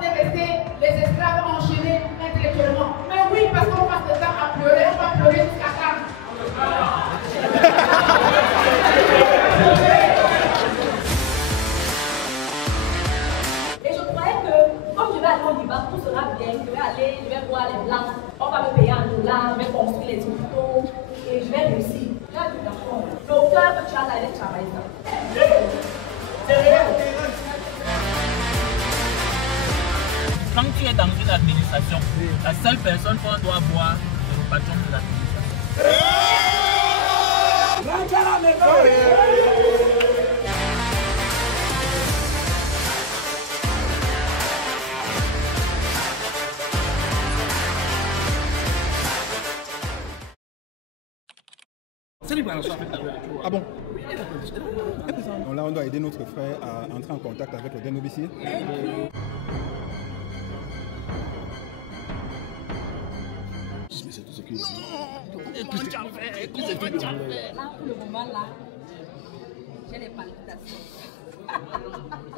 on est resté les esclaves enchaînés intellectuellement. Mais oui, parce qu'on passe le temps à pleurer, on va pleurer jusqu'à quand? Et je croyais que, comme je vais aller au Liban, tout sera bien, je vais voir les blancs, on va me payer en dollars, je vais construire les hôpitaux et je vais réussir. Là, je suis d'accord. L'auteur que tu as d'aller travailler ça. C'est réel. Quand tu es dans une administration, la seule personne qu'on doit voir, c'est le patron de l'administration. Ah bon? Là, on doit aider notre frère à entrer en contact avec le dénobicier. Mais c'est tout ce qu'il dit. Là, pour le moment, là, j'ai les palpitations.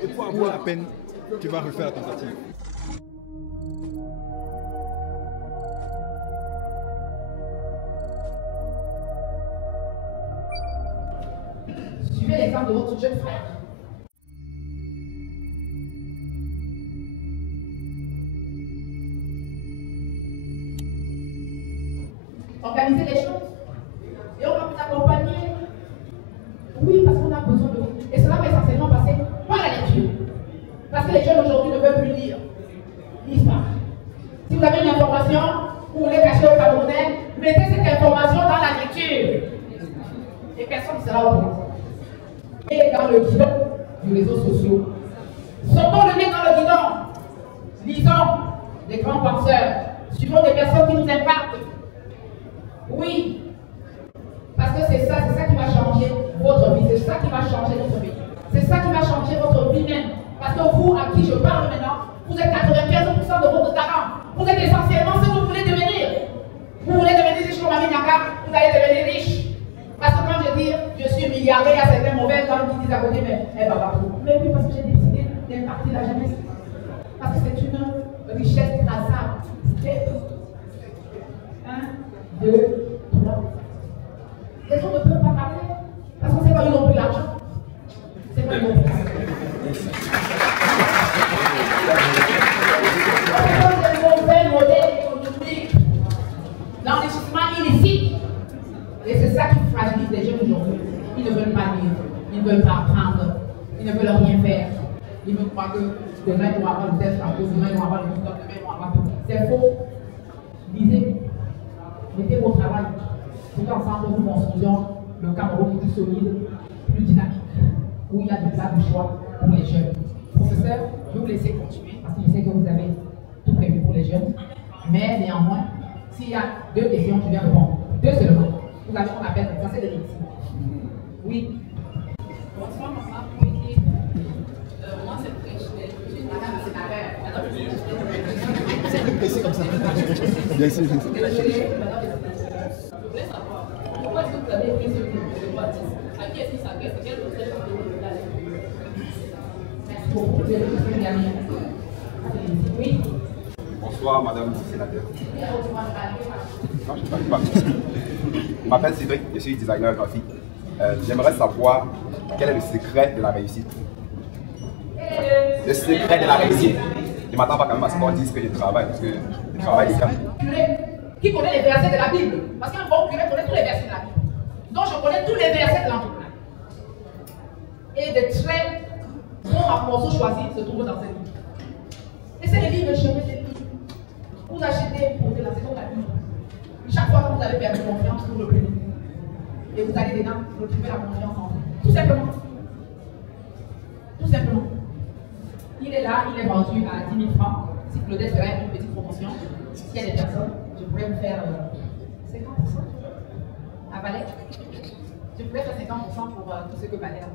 Et pour avoir la peine, tu vas refaire la tentative. Suivez l'exemple de votre jeune frère. Organiser les choses. Et on va vous accompagner. Oui, parce qu'on a besoin de vous. Et cela va essentiellement passer par la lecture. Parce que les jeunes aujourd'hui ne veulent plus lire. Lisent pas. Si vous avez une information, vous voulez cacher au Camerounais, mettez cette information dans la lecture. Et personne ne sera au courant. Et dans le guidon du réseau social. Sortons le nez dans le guidon. Lisons des grands penseurs. Suivons des personnes qui nous impactent. Oui. Parce que c'est ça qui va changer votre vie. C'est ça qui va changer notre vie. C'est ça qui va changer votre vie même. Parce que vous, à qui je parle maintenant, vous êtes 95% de votre talent. Vous êtes essentiellement ce que vous voulez devenir. Vous voulez devenir riche comme Aminaka, vous allez devenir riche. Parce que quand je dis je suis milliardaire, il y a certaines mauvaises gens qui disent à côté, mais elle va pas tout. Mais oui, parce que j'ai décidé d'impacter la jeunesse. Parce que c'est une richesse hasard. Step. 1, 2, 3. Les gens ne peuvent pas parler. Parce qu'on ne sait pas où ils ont pris l'argent. C'est pas où ils ont pris l'argent. C'est un mauvais modèle économique. L'enrichissement illicite. Et c'est ça qui fragilise les jeunes aujourd'hui. Ils ne veulent pas lire, ils ne veulent pas apprendre, ils ne veulent rien faire. Ils me croient que demain ils vont avoir le test à cause, demain ils vont avoir le stock, demain ils vont avoir tout. C'est faux. Lisez, mettez vos travail. Tout ensemble nous construisons le Cameroun plus solide, plus dynamique, où il y a de place de choix pour les jeunes. Professeur, je vais vous laisser continuer parce que je sais que vous avez tout prévu pour les jeunes. Mais néanmoins, s'il y a 2 questions, je vais répondre. 2 seulement. Vous avez ce qu'on appelle ça, c'est de l'éthique. Oui. Bonsoir, maman. Moi, c'est très cher. Je suis madame sénateur. C'est comme ça. Bien sûr. Je voulais savoir, pourquoi est-ce que vous avez pris ce livre de Baptiste? À qui est-ce qu'il s'adresse? Quel autre est le Merci beaucoup. Oui. Bonsoir, madame le sénateur. Non, je ne parle pas. Je m'appelle Cédric, je suis designer graphique. J'aimerais savoir quel est le secret de la réussite. Le secret de la réussite. Je ne m'attends pas quand même à ce qu'on dise que je travaille, parce que je travaille déjà. Qui connaît les versets de la Bible? Parce qu'un bon curé connaît tous les versets de la Bible. Donc je connais tous les versets de l'entreprise. Et de très bons morceaux choisis se trouvent dans ces livres. Et c'est les livres chemin des livres. Vous achetez pour de la seconde la Bible. Chaque fois que vous avez perdu confiance, vous le prenez. Et vous allez dedans retrouver la confiance en vous. Tout simplement. Tout simplement. Il est là, il est vendu à 10 000 francs. Si Claudette ferait une petite promotion, s'il y a des personnes, je pourrais vous faire 50%. À Valais, je pourrais faire 50% pour tout ce que Valais a.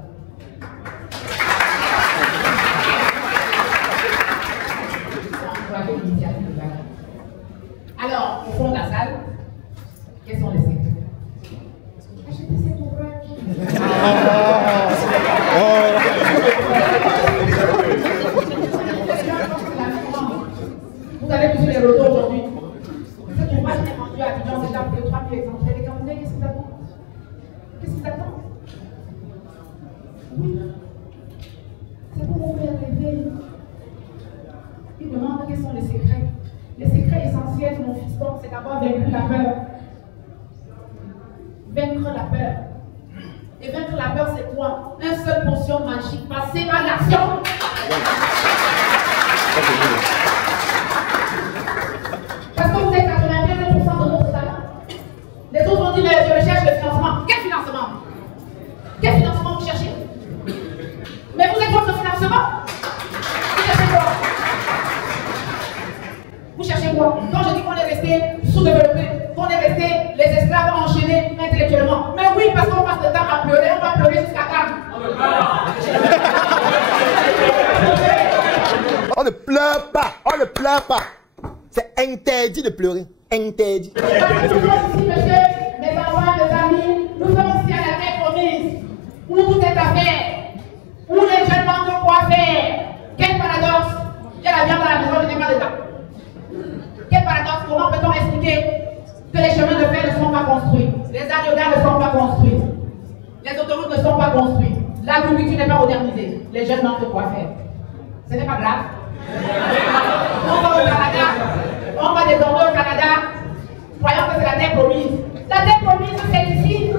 Alors, au fond de la salle, quels sont les secrets? Achetez cet ouvrage. l'essentiel, mon fiston, c'est d'avoir vaincu la peur. Vaincre la peur. Et vaincre la peur, c'est quoi? Un seul potion magique, passer à l'action. Parce que vous êtes 95% de notre talent. Les autres ont dit, mais je recherche le financement. Quel financement? Quel financement vous cherchez? Mais vous êtes votre financement? Vous cherchez quoi? Vous cherchez quoi? Quand je dis qu'on est resté sous-développé, qu'on est resté les esclaves enchaînés intellectuellement. Mais oui, parce qu'on passe le temps à pleurer, on va pleurer jusqu'à quand? On ne pleure pas, on ne pleure pas. C'est interdit de pleurer, interdit. Nous sommes ici, monsieur, mes enfants, mes amis, nous sommes ici à la terre promise, où tout est à faire, où les jeunes manquent de quoi faire. Quel paradoxe! Il y a la viande à la maison, je n'ai pas de temps. Quel paradoxe! Comment peut-on expliquer que les chemins de fer ne sont pas construits, les aéroports ne sont pas construits, les autoroutes ne sont pas construites, l'agriculture n'est pas modernisée, les jeunes manquent de quoi faire. Ce n'est pas grave. On va au Canada, on va désormais au Canada, croyant que c'est la terre promise. La terre promise, c'est ici,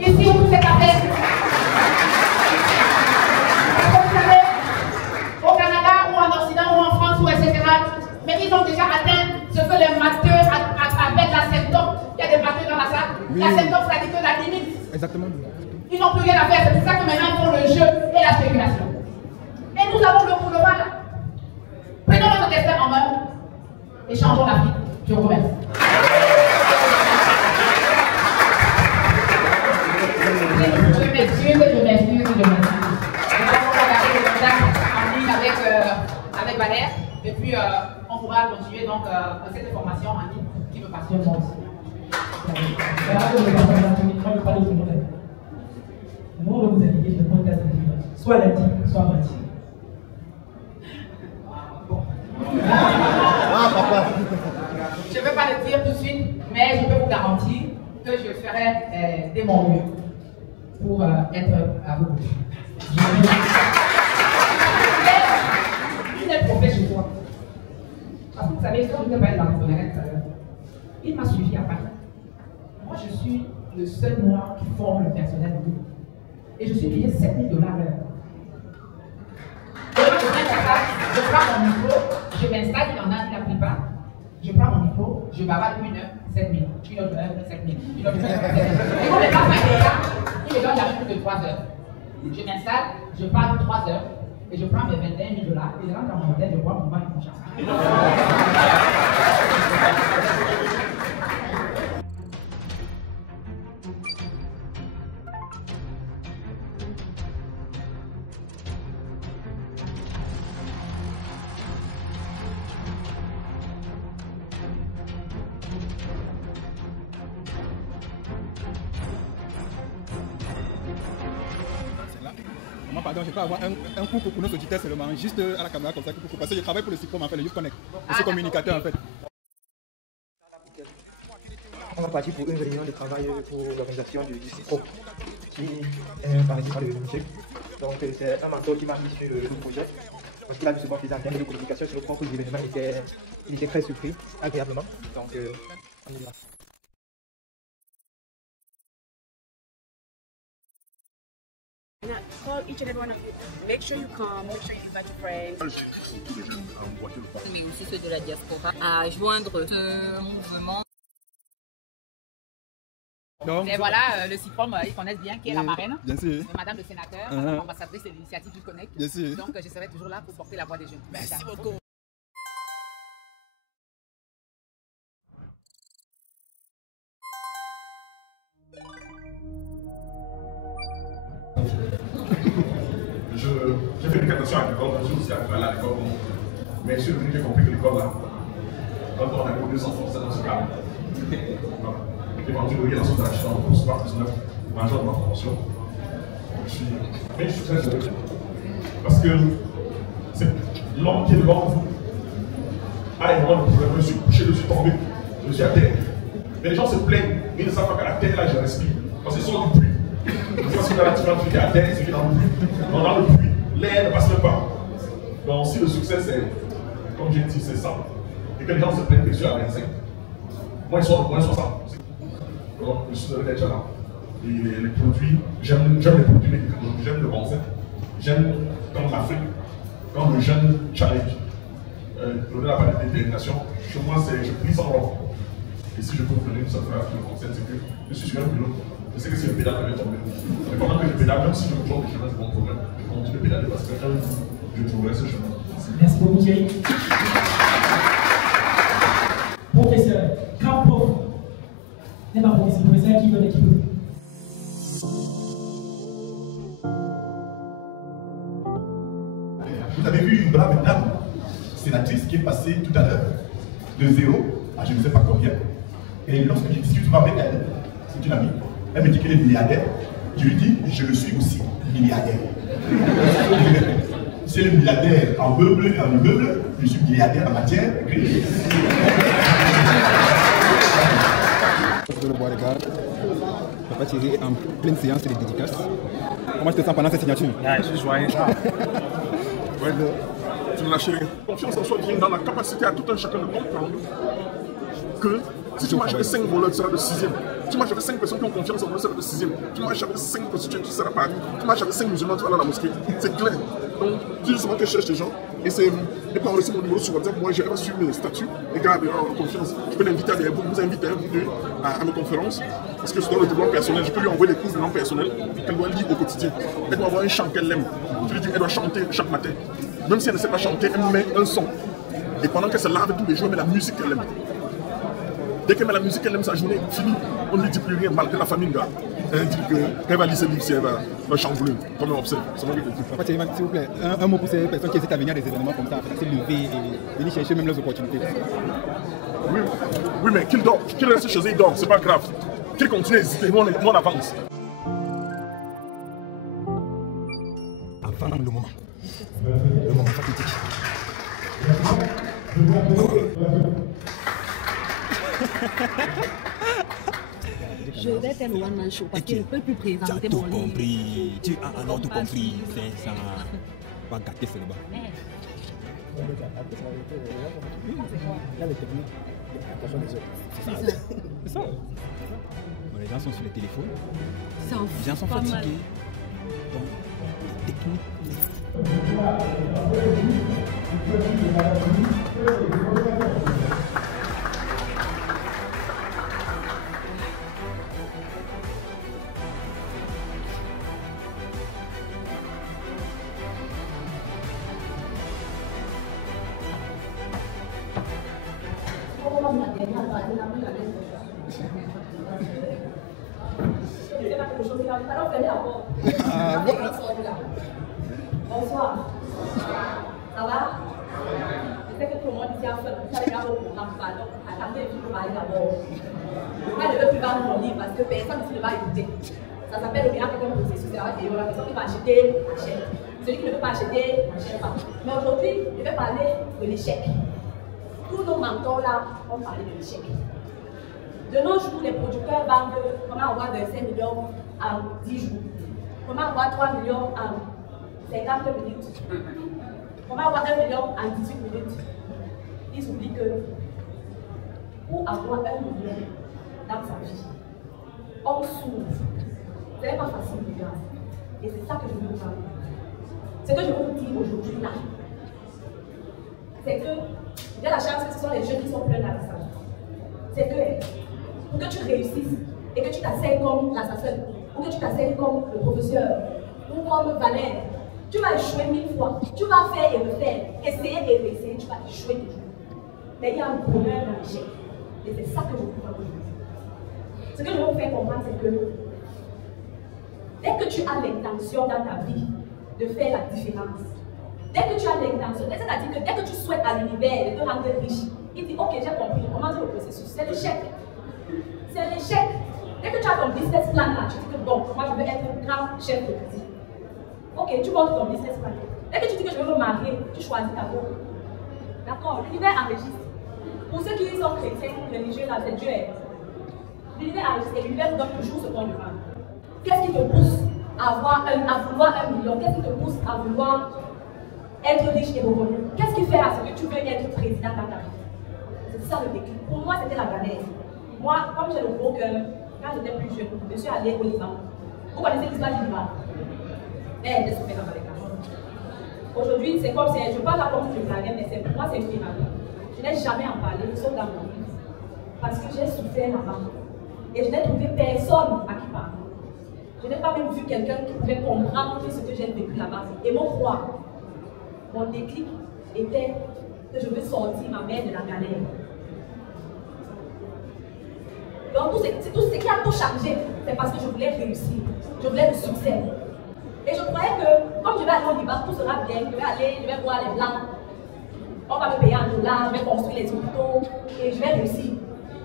ici où tout s'est fait. Vous savez, au Canada ou en Occident ou en France ou etc., mais ils ont déjà atteint ce que les matheux appellent la symptôme. Il y a des matheux dans la salle. Oui. La symptôme, ça dit que la limite. Exactement. Ils n'ont plus rien à faire. C'est pour ça que maintenant ils font le jeu et la spéculation. Et nous avons le boulevard là. Prenons notre destin en main et changeons la vie. Je vous remercie. Je m'excuse. On va garder le contact en ligne avec Valère. Et puis, on pourra continuer donc cette formation en ligne qui me passionne moi aussi. Moi, on va vous indiquer le point de soit lundi, soit mardi. Je ne vais pas le dire tout de suite, mais je peux vous garantir que je ferai de mon mieux pour être à vous. Il est professeur chez toi. Parce que vous savez, quand je ne vais pas être dans le tout à l'heure, il m'a suivi à Paris. Moi, je suis le seul noir qui forme le personnel de groupe. Et je suis payé 7 000 $ l'heure. Je prends mon micro, je m'installe, il y en a qui n'apprennent pas. Je prends mon micro, je bavarde 1 heure, 7 000. Une autre heure, 7 000. Une autre heure, 7 000. Et quand les gens m'arrêtent là, ils me donnent jamais plus de 3 heures. Je m'installe, je parle 3 heures, et je prends mes 21 000 $, et je rentre dans mon hôtel, je bois mon bain et mon champagne. Pardon, je peux avoir un cours pour nos auditeurs seulement, juste à la caméra comme ça, parce que je travaille pour le SICOM, en fait, le Youth Connect. Je suis communicateur en fait. On va partir pour une réunion de travail pour l'organisation du SICOM, qui est par exemple le monsieur. Donc c'est un mentor qui m'a mis sur le projet. Parce qu'il a vu ce qu'on faisait en termes de communication sur le propre événement, il était très surpris, agréablement. Donc on y va. Call each and every one of you. Make sure you come, make sure you invite your friends. Mais aussi ceux de la diaspora à joindre ce mouvement. Donc, et voilà, le CIPROM, ils connaissent bien qui est la marraine, bien sûr. Madame le sénateur, Madame l'ambassadrice de l'initiative du Connect. Bien sûr. Donc je serai toujours là pour porter la voix des jeunes. Merci beaucoup. J'ai fait une captation à l'école, je suis aussi allé à l'école. Mais je suis venu, j'ai compris que l'école là, quand on a connu sans force, dans ce cas. J'ai vendu le dans son action, pour ce parc 19, major de ma formation. Mais je suis très heureux. Parce que c'est l'homme qui est devant vous a énormément de problèmes. Je suis couché, je suis tombé, je suis à terre. Mais les gens se plaignent, mais ils ne savent pas qu'à la terre là, je respire. Parce qu'ils sont du bruit. Parce que dans la différence, il y a la terre, c'est dans le bruit. Dans le bruit, l'air ne passe même pas. Donc si le succès, c'est, comme j'ai dit, c'est ça. et que les gens se plaignent que je suis à 25. Moi, ils sont moins 60. Donc, je suis déjà là. Et les produits, j'aime les produits, j'aime le concept. J'aime quand l'Afrique, quand le jeune challenge, donner la parole de détermination. Chez moi, je prie sans l'ordre. Et si je peux vous donner une seule phrase qui me concerne, c'est que je suis sur un pilote. Je sais que c'est le pédale qui va tomber. Mais pendant que je pédale, même si je me trompe de chemin, c'est mon problème. Je continue de pédaler parce que je trouverai ce chemin. Merci beaucoup Thierry. Professeur, grand prof. C'est ma professeur qui donne qui veut. Vous avez vu une brave dame, sénatrice, qui est passée tout à l'heure de 0 à je ne sais pas combien. Et lorsque je discute avec elle, c'est une amie, elle me dit qu'elle est milliardaire. Je lui dis, je le suis aussi milliardaire. C'est le milliardaire en meubles et en immeubles, je suis milliardaire en matière grise. Je le bois, les gars. Papa Thierry en pleine séance de dédicaces. Comment je te sens pendant cette signature? Je suis joyeux. Ouais, tu ne lâches rien. Confiance en soi vient dans la capacité à tout un chacun de comprendre que si tu marches avec 5 voleurs, tu seras le 6e. Tu marches avec 5 personnes qui ont confiance en toi, tu seras le 6e. Tu marches avec 5 prostituées, tu seras Paris. Tu marches avec 5 musulmans, tu vas aller à la mosquée. C'est clair. Donc, dis justement que je cherche des gens. Et pour enregistrer mon numéro sur WhatsApp, moi, je vais suivre mes statuts. Les gars, en confiance, je peux l'inviter à vous inviter à mes conférences. Parce que c'est dans le développement personnel, je peux lui envoyer des cours de développement personnel qu'elle doit lire au quotidien. Elle doit avoir un chant qu'elle aime. Je lui dis, elle doit chanter chaque matin. Même si elle ne sait pas chanter, elle met un son. Et pendant qu'elle se lave tous les jours, elle met la musique qu'elle aime. Dès qu'elle met la musique, elle aime sa journée, fini. On ne lui dit plus rien, malgré la famille, gars. Elle dit qu'elle va lire ses livres si elle va chambouler, comme on observe. C'est mon objectif. Papa Thierry, s'il vous plaît, un mot pour ces personnes qui hésitent à venir à des événements comme ça, à se lever et venir chercher même leurs opportunités. Oui, mais qu'il dort, qu'il reste chez eux, il dort, c'est pas grave. Qu'il continue à hésiter, nous on avance. Avant le moment fatidique. Je vais faire le one-man show parce qu'il ne peut plus présenter mon livre. Compris. Tu as alors tout compris. C'est ça. Pas gâter ce là-bas. Là, les techniques de l'attention des autres. C'est ça. Bon, les gens sont sur les téléphones. Les gens sont fatigués. Donc, technique. Bonsoir. Ça va? Je sais que tout le monde ici a fait ça, les gars au programme, donc attendez, je peux parler d'abord. Moi, je ne veux plus parler de mon livre parce que personne ici ne va écouter. Ça s'appelle le miracle comme processus. C'est la personne qui va acheter, achète. Celui qui ne veut pas acheter, n'achète pas. Mais aujourd'hui, je vais parler de l'échec. Tous nos mentors là ont parlé de l'échec. De nos jours, les producteurs vendent comment avoir 25 millions en 10 jours. Comment avoir 3 millions en 50 minutes. Comment avoir 1 million en 18 minutes. Ils oublient que pour avoir 1 million dans sa vie, on s'ouvre. Ce n'est pas facile, les gars. Et c'est ça que je veux vous parler. Ce que je veux vous dire aujourd'hui là, c'est que il y a la chance que ce sont les jeunes qui sont pleins d'argent. C'est que pour que tu réussisses et que tu t'asseyes comme l'assassin, ou que tu t'asseyes comme le professeur, ou comme Valère, tu vas échouer 1000 fois. Tu vas faire et refaire, essayer et réessayer, tu vas échouer toujours. Mais il y a un bonheur dans l'échec. Et c'est ça que je vous parle aujourd'hui. Ce que je veux vous faire comprendre, c'est que dès que tu as l'intention dans ta vie de faire la différence, dès que tu as l'intention, c'est-à-dire que dès que tu souhaites à l'univers de te rendre riche, il dit, ok, j'ai compris, comment le processus? C'est l'échec. C'est l'échec. Dès que tu as ton business plan là, tu dis que bon, moi je veux être un grand chef de cuisine. Ok, tu montes ton business plan. Dès que tu dis que je veux me marier, tu choisis ta voie. D'accord? L'univers enregistre. Pour ceux qui sont chrétiens, religieux, là, c'est Dieu. L'univers enregistre et l'univers nous donne toujours ce qu'on demande. Qu'est-ce qui te pousse à vouloir 1 million? Qu'est-ce qui te pousse à vouloir être riche et revenu? Qu'est-ce qui fait à ce que tu veux être président dans ta vie? C'est ça le déclic. Pour moi, c'était la galère. Moi, comme j'ai le gros cœur, quand j'étais plus jeune, je suis allée au Liban. Vous connaissez l'histoire du Liban? Elle était souffrante avec la chose. Aujourd'hui, c'est comme si je parle là comme je parlais, mais pour moi, c'est une miracle. Je n'ai jamais en parlé, sauf dans mon vie. Parce que j'ai souffert là-bas. Et je n'ai trouvé personne à qui parler. Je n'ai pas même vu quelqu'un qui pouvait comprendre ce que j'ai vécu là-bas et me croire. Mon déclic était que je veux sortir ma mère de la galère. Donc tout ce qui a tout changé, c'est parce que je voulais réussir. Je voulais le succès. Et je croyais que, comme je vais aller au Liban, tout sera bien. Je vais voir les Blancs. On va me payer en dollars, je vais construire les hôpitaux et je vais réussir.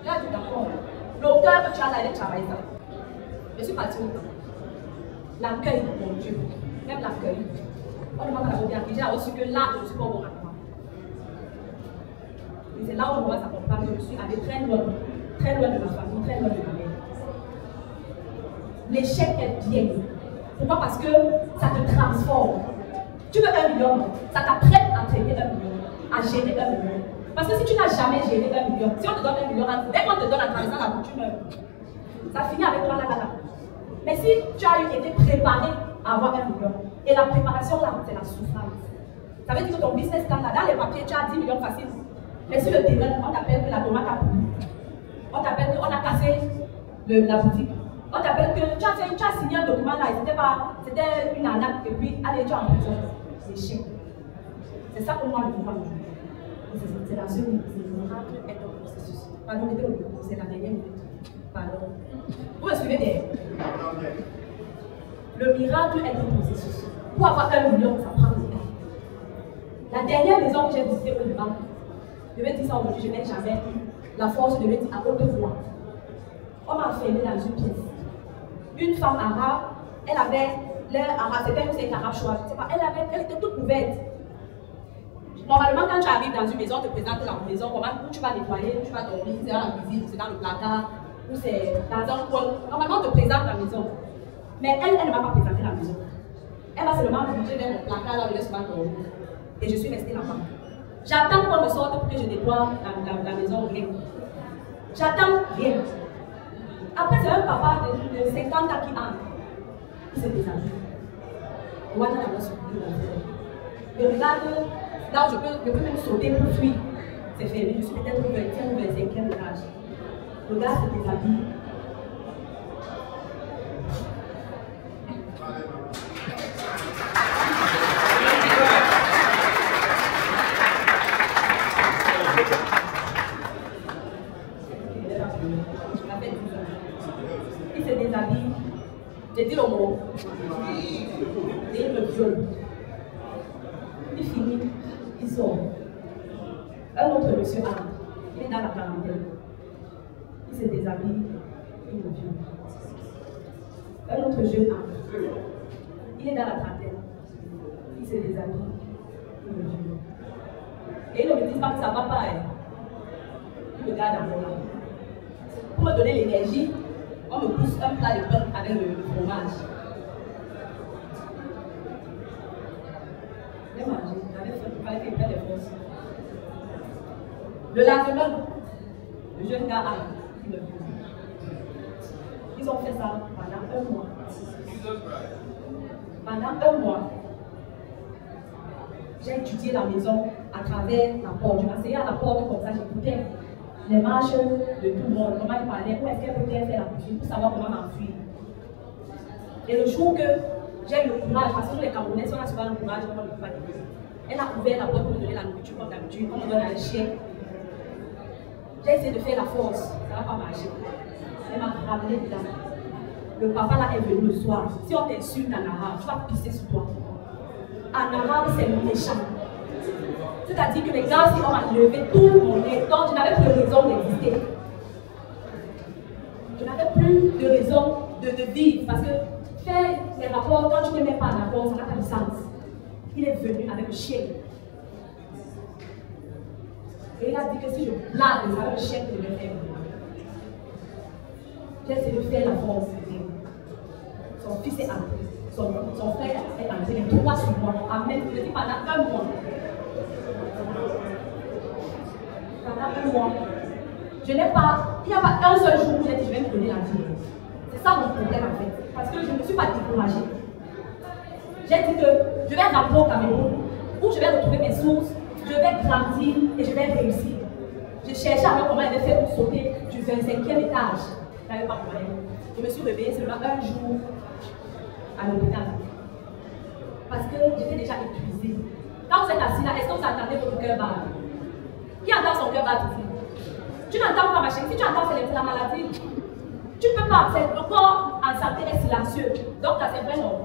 J'ai dit d'accord. L'auteur que tu as d'aller travailler ça. Je suis partie au temps. L'accueil, mon Dieu. Même l'accueil. On ne va pas la regarder. J'ai reçu que là, je ne suis pas au bon endroit. Et c'est là où je vois sa compagne. Je suis allée très loin de ma famille, très loin de ma mère. L'échec est bien. Pourquoi? Parce que ça te transforme. Tu veux 1 million, ça t'apprête à traiter 1 million, à gérer 1 million. Parce que si tu n'as jamais géré 1 million, si on te donne 1 million, dès qu'on te donne en traversant la route, tu meurs. Ça finit avec toi là. Mais si tu as été préparé à avoir 1 million, et la préparation là, c'est la souffrance. Ça veut dire que ton business plan là, dans les papiers, tu as 10 millions faciles. Mais sur le terrain, on t'appelle que la tomate a pourri. On t'appelle qu'on a cassé la boutique. On t'appelle que tu as signé un document là, c'était une arnaque, et puis allez, tu es en prison. C'est chiant. C'est ça pour moi le pouvoir aujourd'hui. C'est la seule miracle est un processus. Pardon, c'est la dernière minute. Pardon. Vous me suivez derrière? Le miracle est un processus. Pour avoir 1 million, ça prend du temps. La dernière maison que j'ai visitée au Liban, je vais dire ça aujourd'hui, je n'ai jamais eu la force de le dire à haute voix. On m'a enfermé dans une pièce. Une femme arabe, elle avait l'air arabe, c'était une arabe choisie. Elle était toute couverte. Normalement, quand tu arrives dans une maison, on te présente la maison, où tu vas nettoyer, où tu vas dormir, c'est dans la cuisine, c'est dans le placard, ou c'est dans un coin. Normalement, on te présente la maison. Mais elle ne m'a pas présenté la maison. Elle va seulement me diriger vers mon placard là où je laisse pas dormir. Et je suis restée là-bas. J'attends qu'on me sorte pour que je nettoie la maison, rien. J'attends rien. Après, c'est un papa de 50 ans qui entre. Il s'est déshabillé. Moi, j'ai la surpris. Je regarde là où je peux même sauter pour fuir. C'est fermé. Je suis peut-être au 20e ou 25e étage. Le gars se déshabille. Il se déshabille. J'ai dit le mot. Et il me viole. Il finit. Il sort. Un autre monsieur entre. Il est dans la quarantaine. Il se déshabille. Il me viole. Un autre jeune entre. Il est dans la trentaine. Il se déshabille. Il me viole. Et il ne me dit pas que ça ne va pas. Il me garde à moi. Pour me donner l'énergie, on me pousse un plat de pain avec le fromage. J'ai mangé, j'avais faim, il fallait qu'il prenne des forces. Le lendemain, le jeune gars arrive, il me dit. Ils ont fait ça pendant 1 mois. Pendant 1 mois, j'ai étudié la maison à travers la porte. Je m'asseyais à la porte comme ça, j'écoutais les marches de tout le monde, comment ils parlaient, où est-ce qu'elle peut faire la cuisine pour savoir comment m'enfuir. Et le jour que j'ai eu le courage, parce que les Camerounais sont là souvent le courage, on ne peut pas dire. Elle a ouvert la porte pour me donner la nourriture comme d'habitude, on me donne un chien. J'ai essayé de faire la force, ça n'a pas marché. Elle m'a ramené dedans. Le papa là est venu le soir. Si on t'insulte en arabe, tu vas pisser sur toi. En arabe, c'est méchant. C'est-à-dire que les gars, si on m'a levé tout mon nez, donc je n'avais plus de raison d'exister. Je n'avais plus de raison de vivre parce que faire les rapports, quand tu ne mets pas en rapport, ça n'a pas de sens. Il est venu avec le chien. Et il a dit que si je blague, ça va le chien que je vais faire. J'ai essayé de faire la force. Son fils est entré. Son frère est entré. Les 3 sur moi. Amen. Je dis pendant 1 mois. pendant un mois. Il n'y a pas un seul jour où j'ai dit je vais me donner la vie. C'est ça mon problème en fait. Parce que je ne me suis pas découragée. J'ai dit que je vais rentrer au Cameroun, où je vais retrouver mes sources, je vais grandir et je vais réussir. Je cherchais à voir comment elle avait fait pour sauter du 25e étage. Je n'avais pas moyen. Je me suis réveillée seulement un jour à l'hôpital. Parce que j'étais déjà épuisée. Quand vous êtes assis là, est-ce que vous entendez votre cœur battre? Qui entend son cœur battre ici? Tu n'entends pas ma chérie. Si tu entends, c'est la maladie. Tu ne peux pas. Le corps en santé est silencieux. Donc, c'est vrai, non?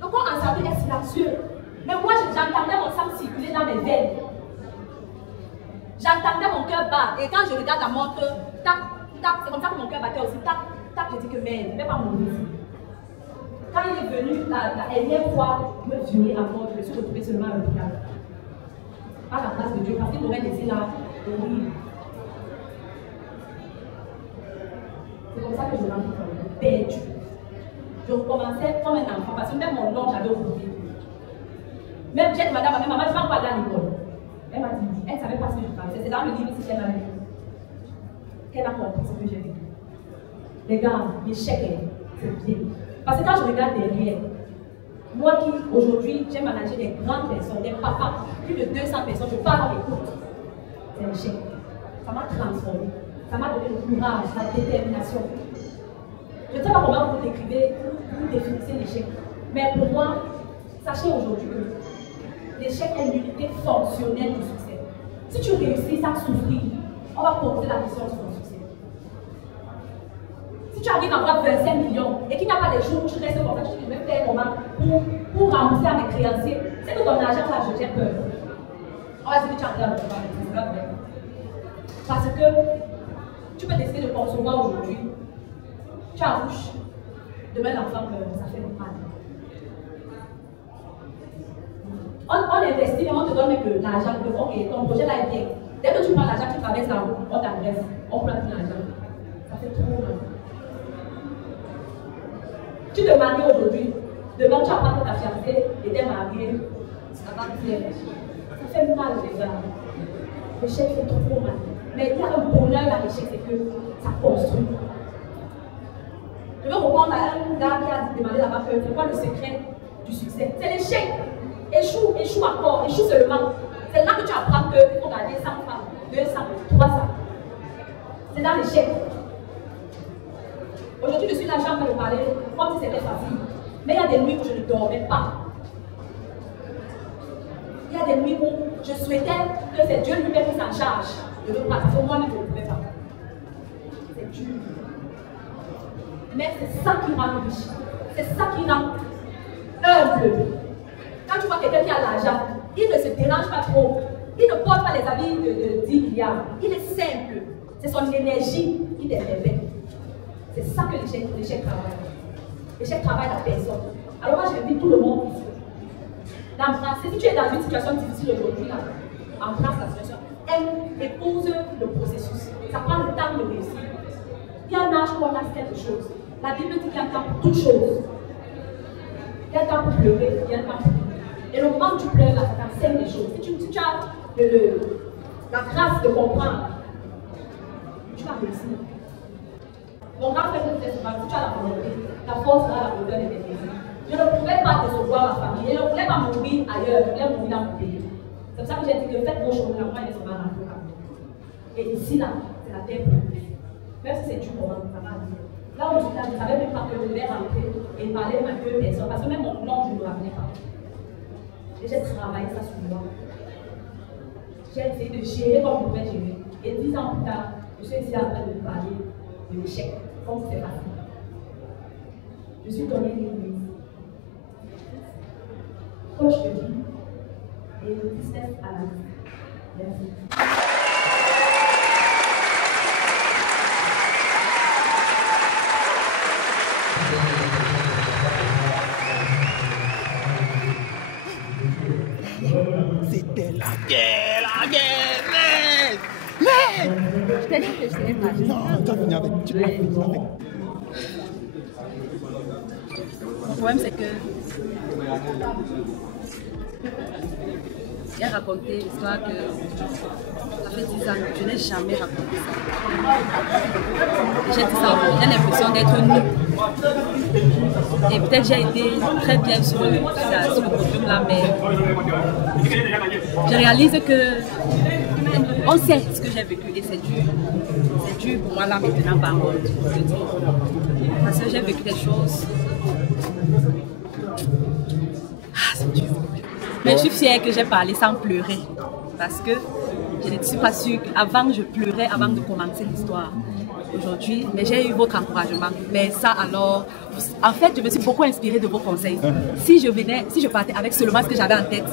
Le corps en santé est silencieux. Mais moi, j'entendais mon sang circuler dans mes veines. J'entendais mon cœur battre. Et quand je regarde la montre, tac, tac, c'est comme ça que mon cœur battait aussi. Tac, tac, je dis que merde, je ne vais pas mourir ici. Quand il est venu la énième fois me violer à mort, je me suis retrouvée seulement à l'hôpital. Par la grâce de Dieu, parce qu'il m'aurait laissé là mourir. C'est comme ça que je rentre perdu. Je recommençais comme un enfant, parce que même mon nom, j'avais oublié. Même j'ai demandé à ma mère, maman, je vais encore aller à l'école. Elle m'a dit, elle ne savait pas ce que je parlais. C'est dans le livre ici qu'elle m'a lu. Qu'elle a compris ce que j'ai vécu. Les gars, l'échec, c'est bien. Parce que quand je regarde derrière, moi qui aujourd'hui, j'ai managé des grandes personnes, des papas, plus de 200 personnes, je parle avec eux. C'est l'échec. Ça m'a transformé. Ça m'a donné le courage, la détermination. Je ne sais pas comment vous décrivez, vous définissez l'échec. Mais pour moi, sachez aujourd'hui que l'échec est l'unité fonctionnelle du succès. Si tu réussis sans souffrir, on va poser la question sur ton succès. Si tu arrives à avoir 25 millions et qu'il n'y a pas des jours où tu restes comme ça, tu te dis, je vais faire comment pour rembourser à mes créanciers, c'est que ton argent va jeter peur. On va dire que tu as regardé, c'est pas vrai. Parce que tu peux décider de concevoir aujourd'hui, tu accouches, demain l'enfant meurt, ça fait mal. On investit, mais on te donne même l'argent, ok, ton projet là est bien. Dès que tu prends l'argent, tu traverses la route, on t'agresse, on prend tout l'argent. Ça fait trop mal. Tu te maries aujourd'hui, demain tu apprends que ta fiancée était mariée, ça va bien. Ça fait mal les gars. L'échec fait trop mal. Mais il y a un bonheur dans l'échec, c'est que ça construit. Je veux répondre à un gars qui a demandé là-bas que c'est quoi le secret du succès? C'est l'échec. Échoue, échoue encore, échoue seulement. C'est là que tu apprends qu'il faut gagner 100 francs, 200, 300. C'est dans l'échec. Aujourd'hui, je suis là, j'ai en train de parler comme si c'était facile. Mais il y a des nuits où je ne dormais pas. Il y a des nuits où je souhaitais que c'est Dieu lui-même qui s'en charge de me prendre. Parce que moi-même, je ne pouvais pas. C'est dur. Mais c'est ça qui rend riche. C'est ça qui rend humble. Quand tu vois quelqu'un qui a l'argent, il ne se dérange pas trop. Il ne porte pas les habits de 10 milliards. Il est simple. C'est son énergie qui t'émerveille. C'est ça que l'échec travaille. L'échec travaille la personne. Alors moi, j'invite tout le monde ici. D'embrasser. Si tu es dans une situation difficile aujourd'hui, embrasse la situation. Épouse le processus. Ça prend le temps de réussir. Il y a un âge où on a quelque chose. La Bible dit qu'il y a un temps pour toute chose. Il y a un temps pour pleurer, il y a un temps pour pleurer. Et le moment où tu pleures, là, ça t'enseigne des choses. Si tu as la grâce de comprendre, tu vas réussir. Mon grand frère me disait souvent, si tu as la volonté, ta force sera la hauteur de tes désirs. Je ne pouvais pas décevoir ma famille. Je ne voulais pas mourir ailleurs, je voulais mourir dans mon pays. C'est pour ça que j'ai dit que faites vos choses, la moi, il est seulement dans le cas. Et ici, là, c'est la terre promise. Même si c'est du moment, ça va aller. Là où je suis là, je ne savais même pas que je devais rentrer et parler à 2 personnes. Parce que même mon nom, je ne me rappelais pas. Et j'ai travaillé ça sur moi. J'ai essayé de gérer comme je pouvais gérer. Et 10 ans plus tard, je suis ici en train de parler de l'échec. Comme c'est facile. Je suis tombée l'église. Coach de vie et le business analyst. Merci. C'était la guerre, mais je t'ai dit que je savais pas. Non, tu vas venir avec. Tu vas venir avec. Le problème, c'est que J'ai raconté l'histoire que ça fait 10 ans, je n'ai jamais raconté ça. J'ai dit ça, j'ai l'impression d'être nue. Et peut-être j'ai été très bien sur le podium là, mais je réalise que on sait ce que j'ai vécu et c'est dur. C'est dur pour moi là maintenant par contre. Parce que j'ai vécu des choses. C'est dur. Mais je suis fière que j'ai parlé sans pleurer. Parce que je ne suis pas sûre. Avant, je pleurais avant de commencer l'histoire. Aujourd'hui, mais j'ai eu votre encouragement. Mais ça alors, en fait, je me suis beaucoup inspirée de vos conseils. Si je partais avec seulement ce que j'avais en tête,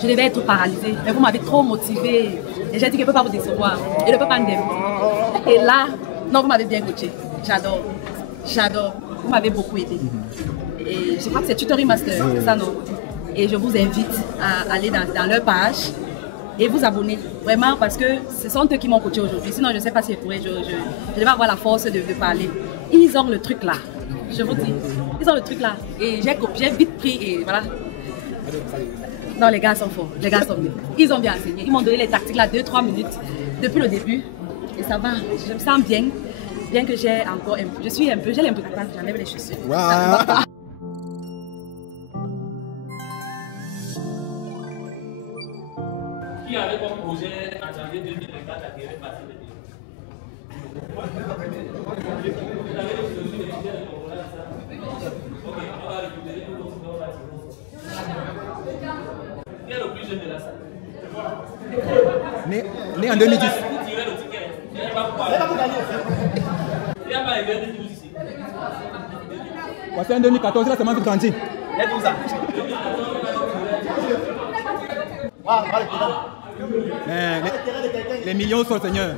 je devais être paralysée. Mais vous m'avez trop motivée. Et j'ai dit que je ne peux pas vous décevoir. Je ne peux pas me démontrer. Et là, non, vous m'avez bien coaché. J'adore. J'adore. Vous m'avez beaucoup aidé. Et je crois que c'est Tutoring Master, c'est ça, non? Et je vous invite à aller dans leur page et vous abonner. Vraiment, parce que ce sont eux qui m'ont coaché aujourd'hui. Sinon, je ne sais pas si je pourrais. Je devais avoir la force de parler. Ils ont le truc là. Je vous dis. Ils ont le truc là. Et j'ai vite pris et voilà. Non, les gars sont forts. Les gars sont bien. Ils ont bien enseigné. Ils m'ont donné les tactiques là, 2-3 minutes depuis le début. Et ça va. Je me sens bien. Bien que j'ai encore un peu. J'ai l'impression que j'enlève les chaussures. Wow. Qui avait comme projet en janvier 2024 d'acquérir partie de l'île? Vous avez les chaussures de l'île de Corolla, ça? Ok, on va récupérer tout le monde. Qui est le plus jeune de la salle? Né en 2010. Vous tirez le ticket. Il n'y a pas pour gagner. Il n'y a pas les 2012 ici. C'est en 2014, là, c'est moi qui grandis. Il y a 12 ans. Les millions sont Seigneur.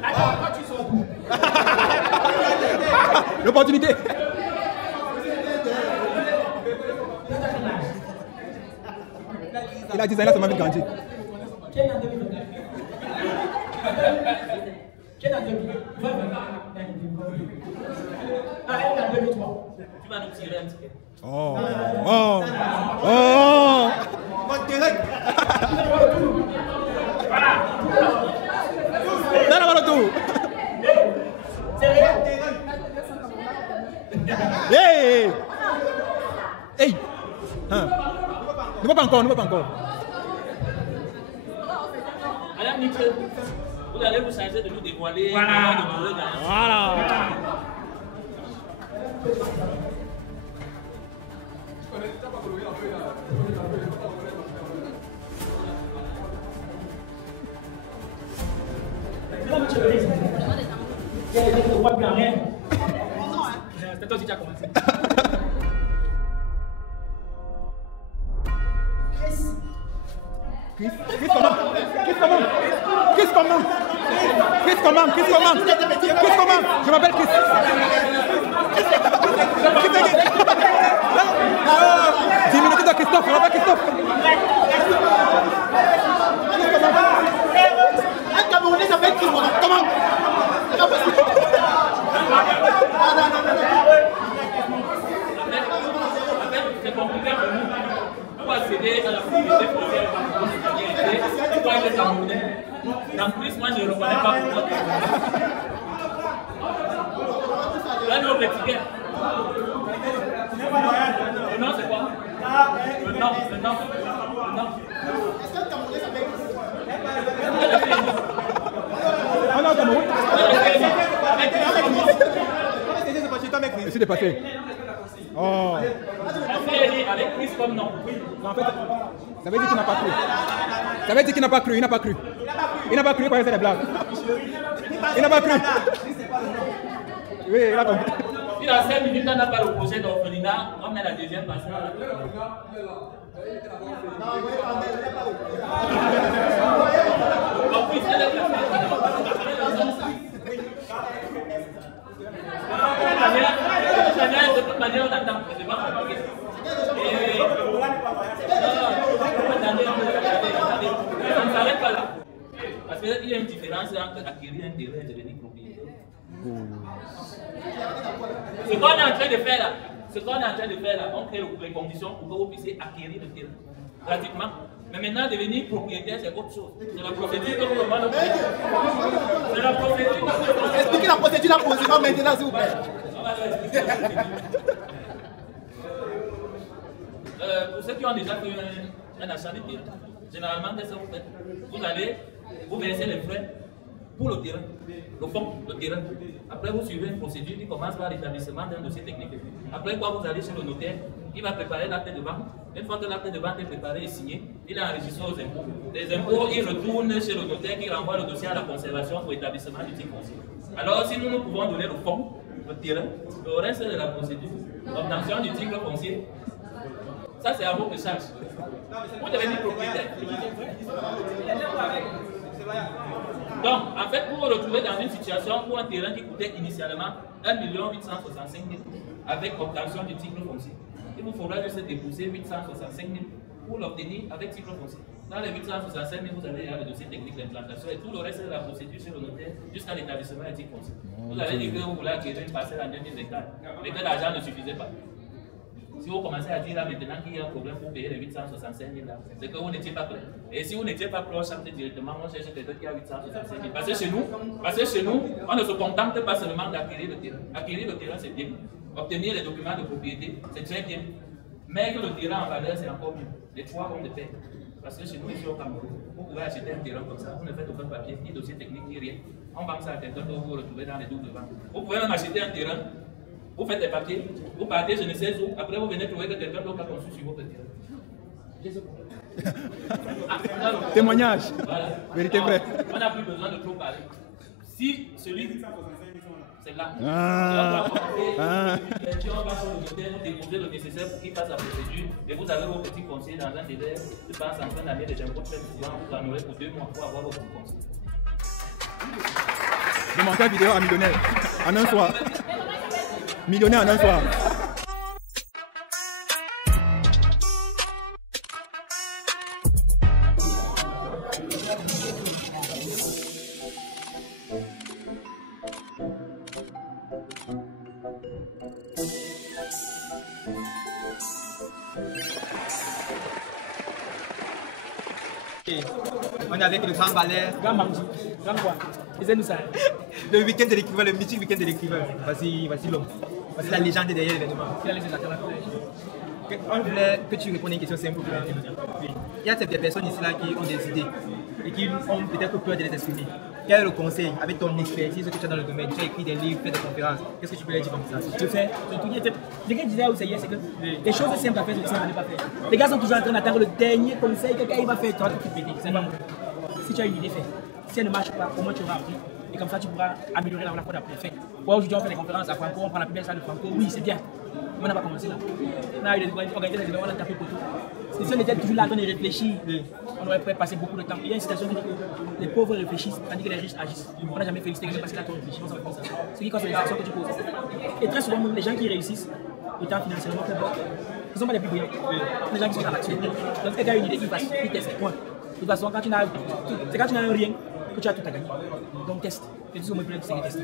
L'opportunité. Il a 10 ans, là, c'est moi qui grandis. Quel est en 2024? Quel est en 2023? Ah, elle est en 2003. Tu vas nous tirer un ticket. Oh. Donne-moi le tour. Hey! Hey! Ne va pas encore. Madame Nixon, vous allez vous changer de nous dévoiler. Voilà. C'est toi qui as commencé. Chris comment? Je m'appelle Chris. Diminutif de Christophe, je m'appelle Christophe. Un Camerounais s'appelle Chris. Comment? C'est compliqué pour nous. Pour accéder à la propriété foncière, il faut être Camerounais. En plus, moi, je ne le reconnais pas pour moi. Donne-nous le ticket. Le nom, c'est quoi? Le nom. Est-ce qu'un Camerounais s'appelle Chris? Ah non, Cameroun. Je suis dépassé. Oh. Avec Chris comme nom. En fait, ça veut dire qu'il n'a pas cru. Ça veut dire qu'il n'a pas cru. Il n'a pas cru. Il n'a pas cru, il croyait que c'était des blagues. Il n'a pas cru. Oui, il a compris. Si dans 5 minutes, on n'a pas le projet d'orphelinat, on met la deuxième personne. De toute manière, on attend. C'est pas compliqué. Ça ne s'arrête pas là. Parce qu'il y a une différence entre acquérir un terrain et devenir propriétaire. Ce qu'on est en train de faire là, on crée les conditions pour que vous puissiez acquérir le terrain gratuitement. Mais maintenant, devenir propriétaire, c'est autre chose. C'est la procédure que vous demandez. C'est la procédure. Expliquez la procédure là posément maintenant, s'il vous plaît. Pour ceux qui ont déjà fait un achat de terrain, généralement, qu'est-ce que vous faites? Vous allez, vous versez les frais pour le terrain, le fonds, le terrain. Après, vous suivez une procédure qui commence par l'établissement d'un dossier technique. Après quoi, vous allez chez le notaire, il va préparer l'acte de vente. Une fois que l'acte de vente est préparé et signé, il est enregistré aux impôts. Les impôts, ils retournent chez le notaire qui renvoie le dossier à la conservation pour établissement du titre foncier. Alors, si nous pouvons donner le fonds, le terrain, le reste de la procédure, l'obtention du titre foncier, ça c'est à votre charge. Vous devenez propriétaire. Donc, en fait, vous vous retrouvez dans une situation où un terrain qui coûtait initialement 1 865 000 avec obtention du titre foncier. Il vous faudra juste déposer 865 000 pour l'obtenir avec titre foncier. Dans les 865 000, vous avez le dossier technique d'implantation et tout le reste de la procédure chez le notaire jusqu'à l'établissement du titre foncier. Vous allez dire que vous voulez acquérir une parcelle en 2000 hectares, mais que l'argent ne suffisait pas. Si vous commencez à dire là maintenant qu'il y a un problème pour payer les 865 000 là, c'est que vous n'étiez pas prêt. Et si vous n'étiez pas prêt, on chante directement, on cherche quelqu'un qui a 865 000. Parce que chez nous, on ne se contente pas seulement d'acquérir le terrain. Acquérir le terrain, c'est bien. Obtenir les documents de propriété, c'est très bien. Mais que le terrain en valeur, c'est encore mieux. Les trois ont de paix. Parce que chez nous, ici au Cameroun, vous pouvez acheter un terrain comme ça, vous ne faites aucun papier, ni dossier technique, ni rien. On vend ça à quelqu'un que vous vous retrouvez dans les doubles ventes. Vous pouvez même acheter un terrain. Vous faites des papiers, vous partez je ne sais où, après vous venez trouver que quelqu'un d'autre a conçu sur votre terrain. Témoignage. Voilà. Vérité vraie. On n'a plus besoin de trop parler. Si celui c'est là, si on va sur le notaire, vous déposez le nécessaire pour qu'il fasse la procédure et vous avez vos petits conseils dans un délai, je pense en fin d'année, les impôts très souvent, vous en aurez pour 2 mois pour avoir vos petits conseils. Je monte la vidéo à millionnaire en un soir. Millionnaire en un soir. On est avec le grand balai. Grand Mamdi. Grand quoi? Disais-nous ça. Le week-end de l'écrivain, le mythique week-end de l'écrivain. Voici l'homme. Voici la légende derrière l'événement. On voulait que tu répondes à une question simple. Il y a des personnes ici là qui ont des idées et qui ont peut-être peur de les exprimer. Quel est le conseil avec ton expertise que tu as dans le domaine? Tu as écrit des livres, fait des conférences. Qu'est-ce que tu peux leur dire comme ça? Je fais. Ce que je disais aussi hier, c'est que les choses simples à faire, c'est simples à ne pas faire. Les gars sont toujours en train d'attendre le dernier conseil. Quelqu'un il va faire, tu vas tout péter. C'est pas bon. Si tu as une idée, fais. Si elle ne marche pas, au moins tu auras appris. Et comme ça, tu pourras améliorer la fois d'après. Fait. Aujourd'hui, on fait des conférences à Franco, on prend la plus belle salle de Franco. Oui, c'est bien. On n'a pas commencé là. On a organisé des événements, on a tapé pour tout. Si on était toujours là en train de réfléchir, on aurait pu passer beaucoup de temps. Il y a une citation qui dit que les pauvres réfléchissent, tandis que les riches agissent. On n'a jamais félicité quelqu'un parce qu'il a trop réfléchi. On s'en fait comme ça. Ce qui concerne les actions que tu poses. Et très souvent, les gens qui réussissent, étant financièrement pauvres, ils ne sont pas les plus brillants. Les gens qui sont dans l'action. Donc, quelqu'un a une idée, il teste. Point. De toute façon, quand tu n'as rien, que tu as tout à gagner. Donc, teste. Et tout le monde peut tester.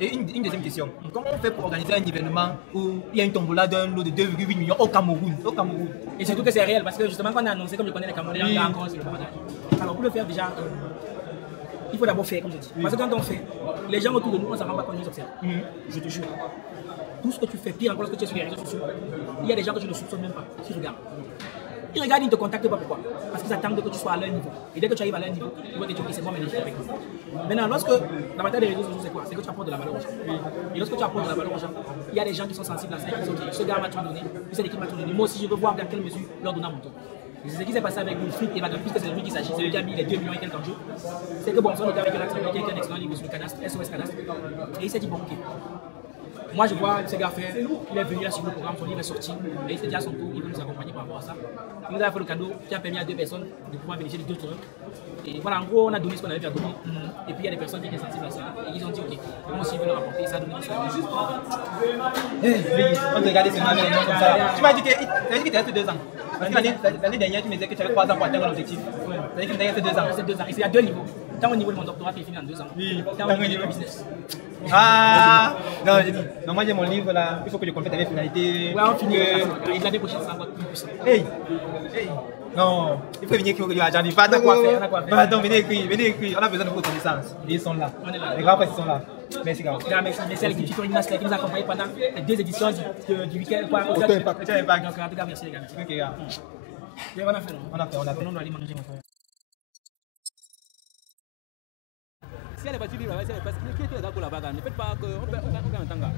Et une deuxième question. Comment on fait pour organiser un événement où il y a une tombola d'un lot de 2,8 millions au Cameroun? Et surtout que c'est réel, parce que justement, quand on a annoncé, comme je connais les Camerounais, il y a encore sur le partage. Alors, pour le faire, déjà, il faut d'abord faire, comme je dis. Parce que quand on fait, les gens autour de nous, on ne s'en rend pas compte, ils observent. Je te jure. Tout ce que tu fais, pire encore lorsque tu es sur les réseaux sociaux, il y a des gens que tu ne soupçonnes même pas, qui regardent. Ils regardent, ils ne te contactent pas. Pourquoi? Parce qu'ils attendent que tu sois à leur niveau. Et dès que tu arrives à leur niveau, ils vont te dire que c'est bon, mais je suis avec vous. Maintenant, lorsque la bataille des réseaux sociaux, c'est quoi? C'est que tu apportes de la valeur aux gens. Et lorsque tu apportes de la valeur aux gens, il y a des gens qui sont sensibles à ça et qui sont dit, ce gars m'a tout donné, cette équipe m'a tout donné. Moi aussi, je veux voir dans quelle mesure leur donner à mon tour. C'est ce qui s'est passé avec Wilfried et Madame, puisque c'est de lui qu'il s'agit, c'est lui qui a mis les 2 millions et quelques en jeu. C'est que bon, son auteur avec un excellent livre sur le cadastre, SOS Cadastre. Et il s'est dit, bon, ok. Moi, je vois ce gars faire, il est venu là sur le programme, son livre est sorti, et il s'est dit à son tour, il veut nous accompagner par rapport à ça. Il nous a fait le cadeau qui a permis à 2 personnes de pouvoir bénéficier de 2 terrains. Et voilà, en gros, on a donné ce qu'on avait à donner. Et puis il y a des personnes qui étaient sensibles à ça. Et ils ont dit, ok, moi aussi, je veux leur apporter ça, donner ça. On te regardait seulement avec les noms comme ça. Tu m'as dit qu'il te reste 2 ans. Parce que l'année dernière, tu me disais que tu avais 3 ans pour atteindre l'objectif. C'est-à-dire qu'il me reste 2 ans. C'est 2 ans. Et c'est à 2 niveaux. Tant au niveau de mon doctorat qui est fini en 2 ans. Tant au niveau du business. Ah non, j'ai dit. Non, moi j'ai mon livre là. Il faut que je complète avec finalité. Ouais, on finit. Et l'année prochaine, ça va être plus puissant. Hey! Non, il faut venir écrire. J'en ai pas. On a quoi faire. Attends, venez écrire. On a besoin de vos connaissances. Et ils sont là. Les grands frères sont là. Merci, gars. Merci à l'équipe Tuto Ignace qui nous a accompagnés pendant les 2 éditions du week-end. Auto Impact. Donc, en tout cas, merci les gars. Ok, gars. On a fait. On a fait. On doit aller manger, mon frère. Si elle est partie libre, elle est parce que qui est là pour la bagarre. Ne faites pas qu'on fait un tanga.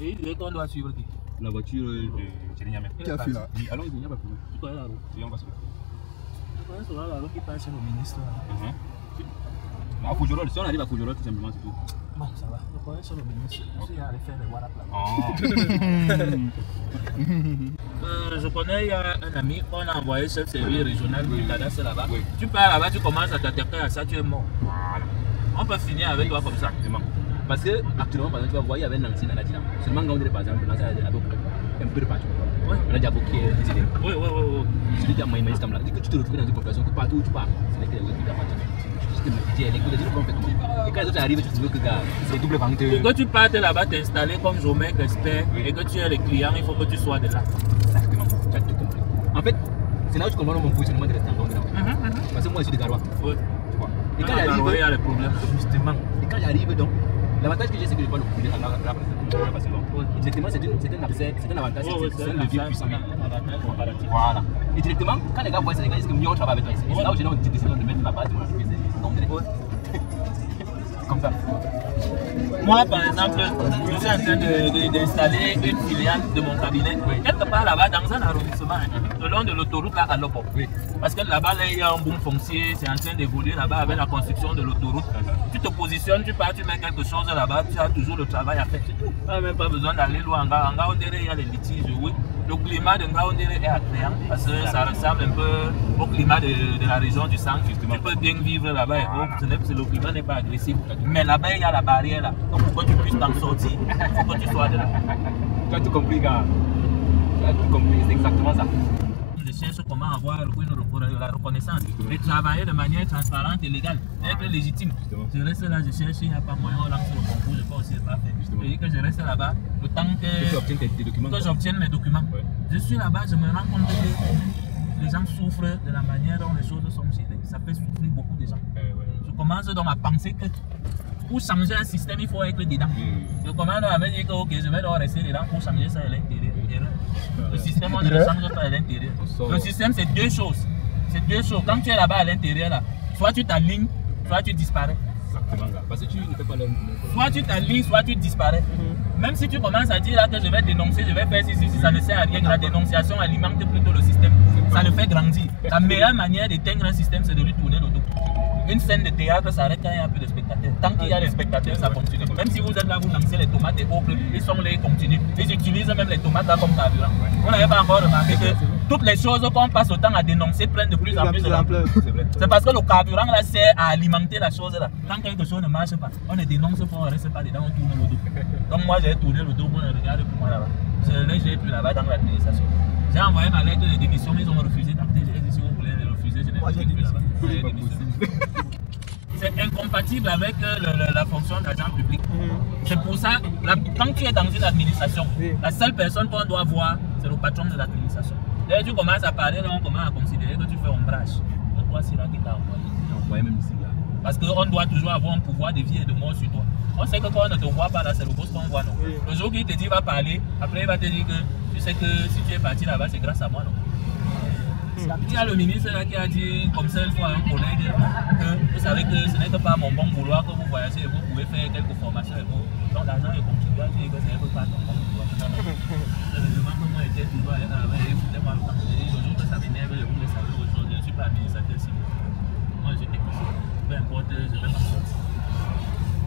Et il est qu'on doit suivre qui? La voiture de Tchérignamé. Qui a fait là? Allons, il n'y a pas plus. Tu connais la route? Oui, on va se faire. Tu connais la route qui passe chez le ministre? À Foujorol, si on arrive à Foujorol, tout simplement, c'est tout. Bon, ça va. Je connais sur le ministre. Je suis allé faire les WhatsApp là. Je connais, il y a un ami qu'on a envoyé chef service régional du cadastre là-bas. Oui. Tu pars là-bas, tu commences à t'attaquer à ça, tu es mort. Voilà. On peut finir avec toi comme ça. Parce que actuellement, par exemple, tu vas voir, il y avait Nancy Nanadi là. Seulement quand on dirait par exemple, Nancy a un peu de partout. On a déjà beaucoup décidé. Oui. Je dis à Maïmaïs comme là, dès que tu te retrouves dans une population, que partout où tu pars, c'est là que les autres qui appartiennent. Et quand les autres arrivent, tu te dis que c'est double vente. Pour que tu partes là-bas, t'installer comme Jomec expert et que tu es les clients, il faut que tu sois de là. Exactement, tu as tout compris. En fait, c'est là où tu comprends mon positionnement de rester en Londres. Parce que moi, je suis de Garoua. Oui. Et quand j'arrive, il y a les problèmes. Justement. Et quand j'arrive, donc, l'avantage que j'ai, c'est que je vois le poulet à la directement, c'est un accès, c'est un avantage, c'est un levier puissant. Voilà. Et directement, quand les gars voient ça, les gars disent que mieux on travaille avec toi ici. Et c'est là où j'ai une décision de mettre ma base de mon entreprise. Comme ça. Moi, par exemple, je suis en train d'installer une filiale de mon cabinet. Quelque part là-bas, dans un arrondissement, le long de l'autoroute là, à Lopo. Parce que là-bas, il y a un boom foncier, c'est en train d'évoluer là-bas avec la construction de l'autoroute. Tu te positionnes, tu pars, tu mets quelque chose là-bas, tu as toujours le travail à faire. Tu n'as même pas besoin d'aller loin. En Ngaoundéré, il y a les litiges, oui. Le climat de Ngaoundéré est attrayant parce que ça ressemble un peu au climat de la région du centre. Tu peux bien vivre là-bas. Le climat n'est pas agressif. Mais là-bas, il y a la barrière là. Donc pour que tu puisses t'en sortir, il faut que tu sois de là. Tu as tout compris, gars. Tu as tout compris, c'est exactement ça. Je cherche comment avoir la reconnaissance et travailler de manière transparente et légale, être légitime. Je reste là, je cherche, il n'y a pas moyen, on lance le concours, je peux aussi pas faire. Je dis que je reste là-bas, le temps que j'obtienne mes documents. Je suis là-bas, je me rends compte que les gens souffrent de la manière dont les choses sont gérées. Ça fait souffrir beaucoup de gens. Je commence donc à penser que pour changer un système, il faut être dedans. Je commence à me dire que ok, je vais donc rester dedans pour changer ça à l'intérieur. Le système, on ne le change pas à l'intérieur. Le système, c'est deux choses. C'est deux choses. Quand tu es là-bas à l'intérieur, là, soit tu t'alignes, soit tu disparais. Exactement. Parce que tu ne fais pas le... Soit tu t'alignes, soit tu disparais. Même si tu commences à dire là, que je vais dénoncer, je vais faire ceci, ça ne sert à rien. La dénonciation alimente plutôt le système. Ça le fait grandir. La meilleure manière d'éteindre un système, c'est de lui tourner le dos. Une scène de théâtre s'arrête quand il n'y a plus de spectateurs. Tant qu'il y a des spectateurs, ça continue. Même si vous êtes là, vous lancez les tomates et autres, ils sont là, ils continuent. Ils utilisent même les tomates là comme carburant. Vous n'avez pas encore remarqué que toutes les choses qu'on passe autant à dénoncer prennent de plus en plus d'ampleur. C'est parce que le carburant là sert à alimenter la chose là. Quand quelque chose ne marche pas, on ne dénonce pas, on ne reste pas dedans, on tourne le dos. Donc moi j'ai tourné le dos, on regarde pour moi là-bas. J'ai plus là-bas dans l'administration. J'ai envoyé ma lettre de démission, ils ont refusé d'acter. J'ai dit si vous voulez les refuser, je n'ai plus là-bas. C'est incompatible avec la fonction d'agent public. C'est pour ça, quand tu es dans une administration, la seule personne qu'on doit voir, c'est le patron de l'administration. Dès que tu commences à parler, là, on commence à considérer que tu fais ombrage. Donc toi, c'est là qui t'a envoyé. Même ici, là. Parce qu'on doit toujours avoir un pouvoir de vie et de mort sur toi. On sait que quand on ne te voit pas là, c'est le boss qu'on voit, non? Le jour qu'il te dit va parler, après il va te dire que tu sais que si tu es parti là-bas, c'est grâce à moi, non? Il y a le ministre là qui a dit comme ça une fois à un collègue que vous savez que ce n'est que par mon bon vouloir que vous voyagez et vous pouvez faire quelques formations et vous. Donc l'argent est continue à dire que ce n'est que par ton bon vouloir. Je me demande comment était toujours allé dans la veille et foutez-moi le temps. Le jour que ça m'énerve, je voulais savoir autre chose. Je ne suis pas administrateur civil. Moi je technicien. Peu importe, je vais m'en sortir.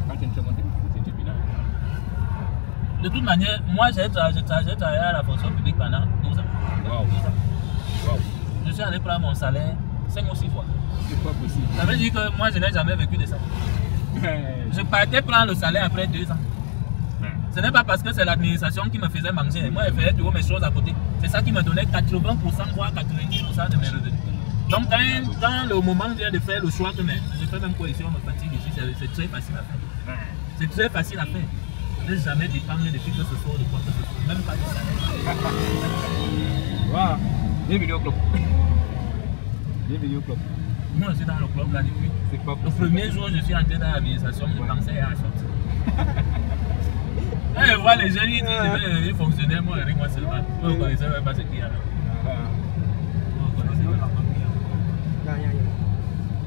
Quand tu es très bon technicien, tu es bilan. De toute manière, moi j'ai travaillé à la fonction publique pendant 12 ans. Wow. 12 ans. Wow. Je suis allé prendre mon salaire 5 ou 6 fois. C'est pas possible. Ça veut dire que moi je n'ai jamais vécu de ça. Je partais prendre le salaire après 2 ans. Ce n'est pas parce que c'est l'administration qui me faisait manger. Moi je faisais toujours mes choses à côté. C'est ça qui me donnait 80% voire 90% de mes revenus. Donc quand le moment vient de faire le choix que je fais même quoi ici, on me fatigue ici, c'est très facile à faire. C'est très facile à faire. Ne jamais dépendre de qui que ce soit, de quoi que ce soit, même pas de salaire. Waouh, bienvenue au club. Bienvenue au club. Moi je suis dans le club là depuis. Le premier jour je suis entré dans l'administration, je pensais à sortir. Je vois les jeunes, ils disent je vais devenir fonctionnaire, moi avec moi seulement. Vous ne connaissez même pas ce qu'il y a là. Vous ne connaissez même pas ce qu'il y a.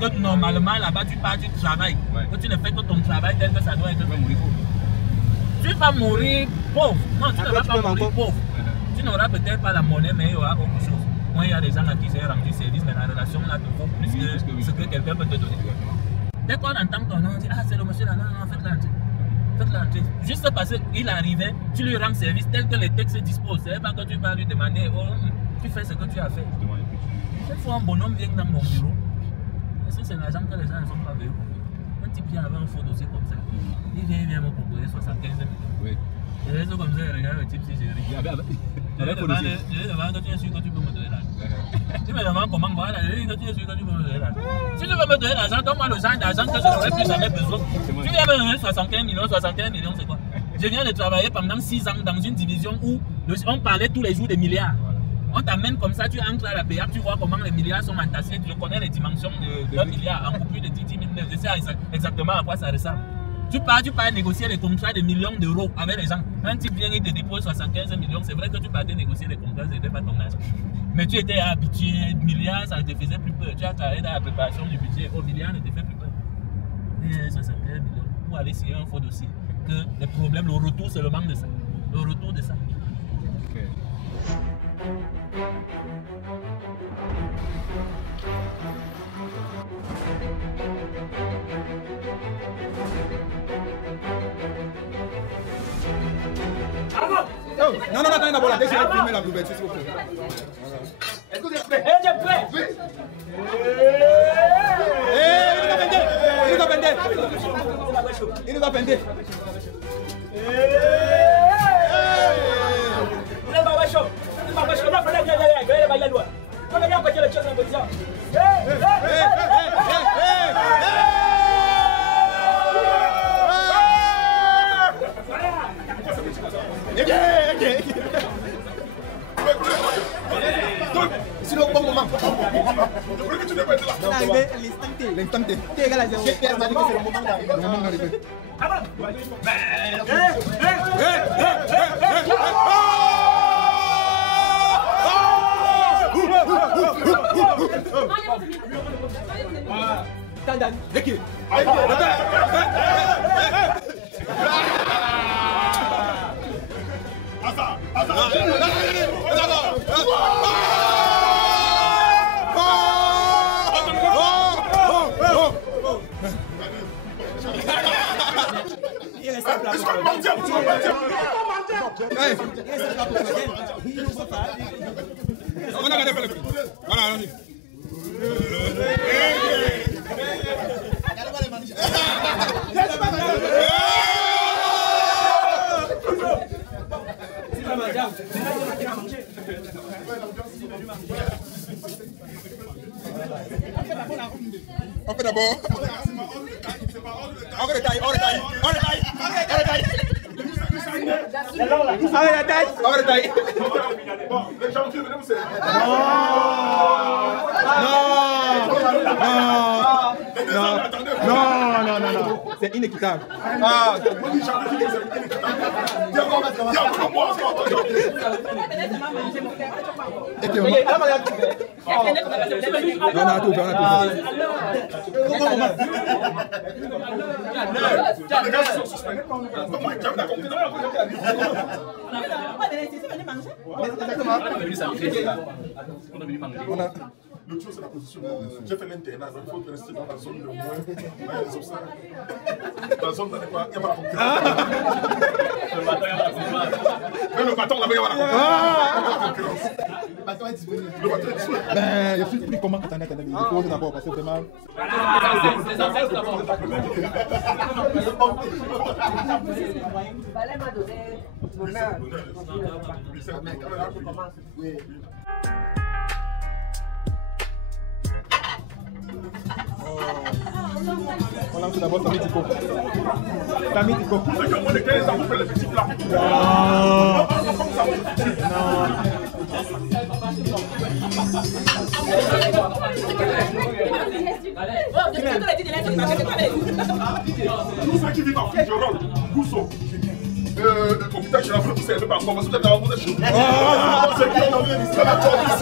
Que normalement là-bas tu pars, tu travailles. Que tu ne fais que ton travail tel que ça doit être. Tu vas mourir pauvre. Non, tu ne vas pas mourir pauvre. Tu n'auras peut-être pas la monnaie, mais il y aura autre chose. Moi, il y a des gens à qui j'ai rendu service, mais la relation là te vaut plus que ce que quelqu'un peut te donner. Dès qu'on entend ton nom, on dit ah, c'est le monsieur là, non, faites l'entrée. Faites l'entrée. Juste parce qu'il arrivait, tu lui rends service tel que les textes disposent. C'est pas que tu vas lui demander, oh, tu fais ce que tu as fait. Cette fois, un bonhomme vient dans mon bureau. Est-ce que c'est l'argent que les gens ne sont pas venus? Un type qui avait un faux dossier comme ça. Il vient me proposer 75 millions. Oui. Et là, comme ça, il regarde le type si j'ai rien. Je lui demande que tu es sûr que tu peux me donner l'argent. Tu me demandes comment voilà, je lui dis que tu es sûr que tu peux me donner l'argent. Si tu veux me donner l'argent, donne-moi le genre d'argent que je n'aurais plus jamais besoin. Tu viens me donner 75 millions, c'est quoi? Je viens de travailler pendant 6 ans dans une division où on parlait tous les jours des milliards. On t'amène comme ça, tu entres à la PA, tu vois comment les milliards sont entassés, je connais les dimensions d'un milliard, en plus de 10 000, je sais exactement à quoi ça ressemble. Tu pars négocier les contrats de millions d'euros avec les gens. Un type vient et te dépose 75 millions, c'est vrai que tu partais négocier les contrats, ce n'était pas ton argent. Mais tu étais habitué, milliards, ça ne te faisait plus peur. Tu as travaillé dans la préparation du budget, au milliard ne te fait plus peur. Et 75 millions pour aller signer un faux dossier. Que les problèmes, le retour, c'est le manque de ça. Le retour de ça. Okay. Non, attendez d'abord la laissez filmer la couverture s'il vous plaît. Est-ce que vous êtes prêts? J'ai prêt. Oui. Il nous a pendé. Il nous a pendé. C'est le bon moment. L'instant T. T égale à 0. Pierre m'a dit que c'est le moment d'arriver. Le moment d'arriver. On a regardé le prix. Voilà, allons-y. On fait d'abord. On retaille. Non. C'est inéquitable. On a tout fait. L'autre chose, c'est la position. J'ai fait l'internat, il faut rester dans la zone de moins. Dans la zone de quoi? Il n'y a pas la concurrence. Le bâton, là-bas, il y a la concurrence. Le bâton est disponible. Ben, je suis plus comment attendez, il faut d'abord parce que vraiment. Les ancêtres d'abord. Valère m'a donné l'honneur. Oui. On lance d'abord Samy Diko. Samy Diko. C'est que moi, les 15 ans, vous faites les petits plats. Tous ceux qui vivent en Fitzgerald, Gousso, computer général, vous ne savez pas encore, parce que vous êtes dans le chez vous. C'est qui ont envie de la police.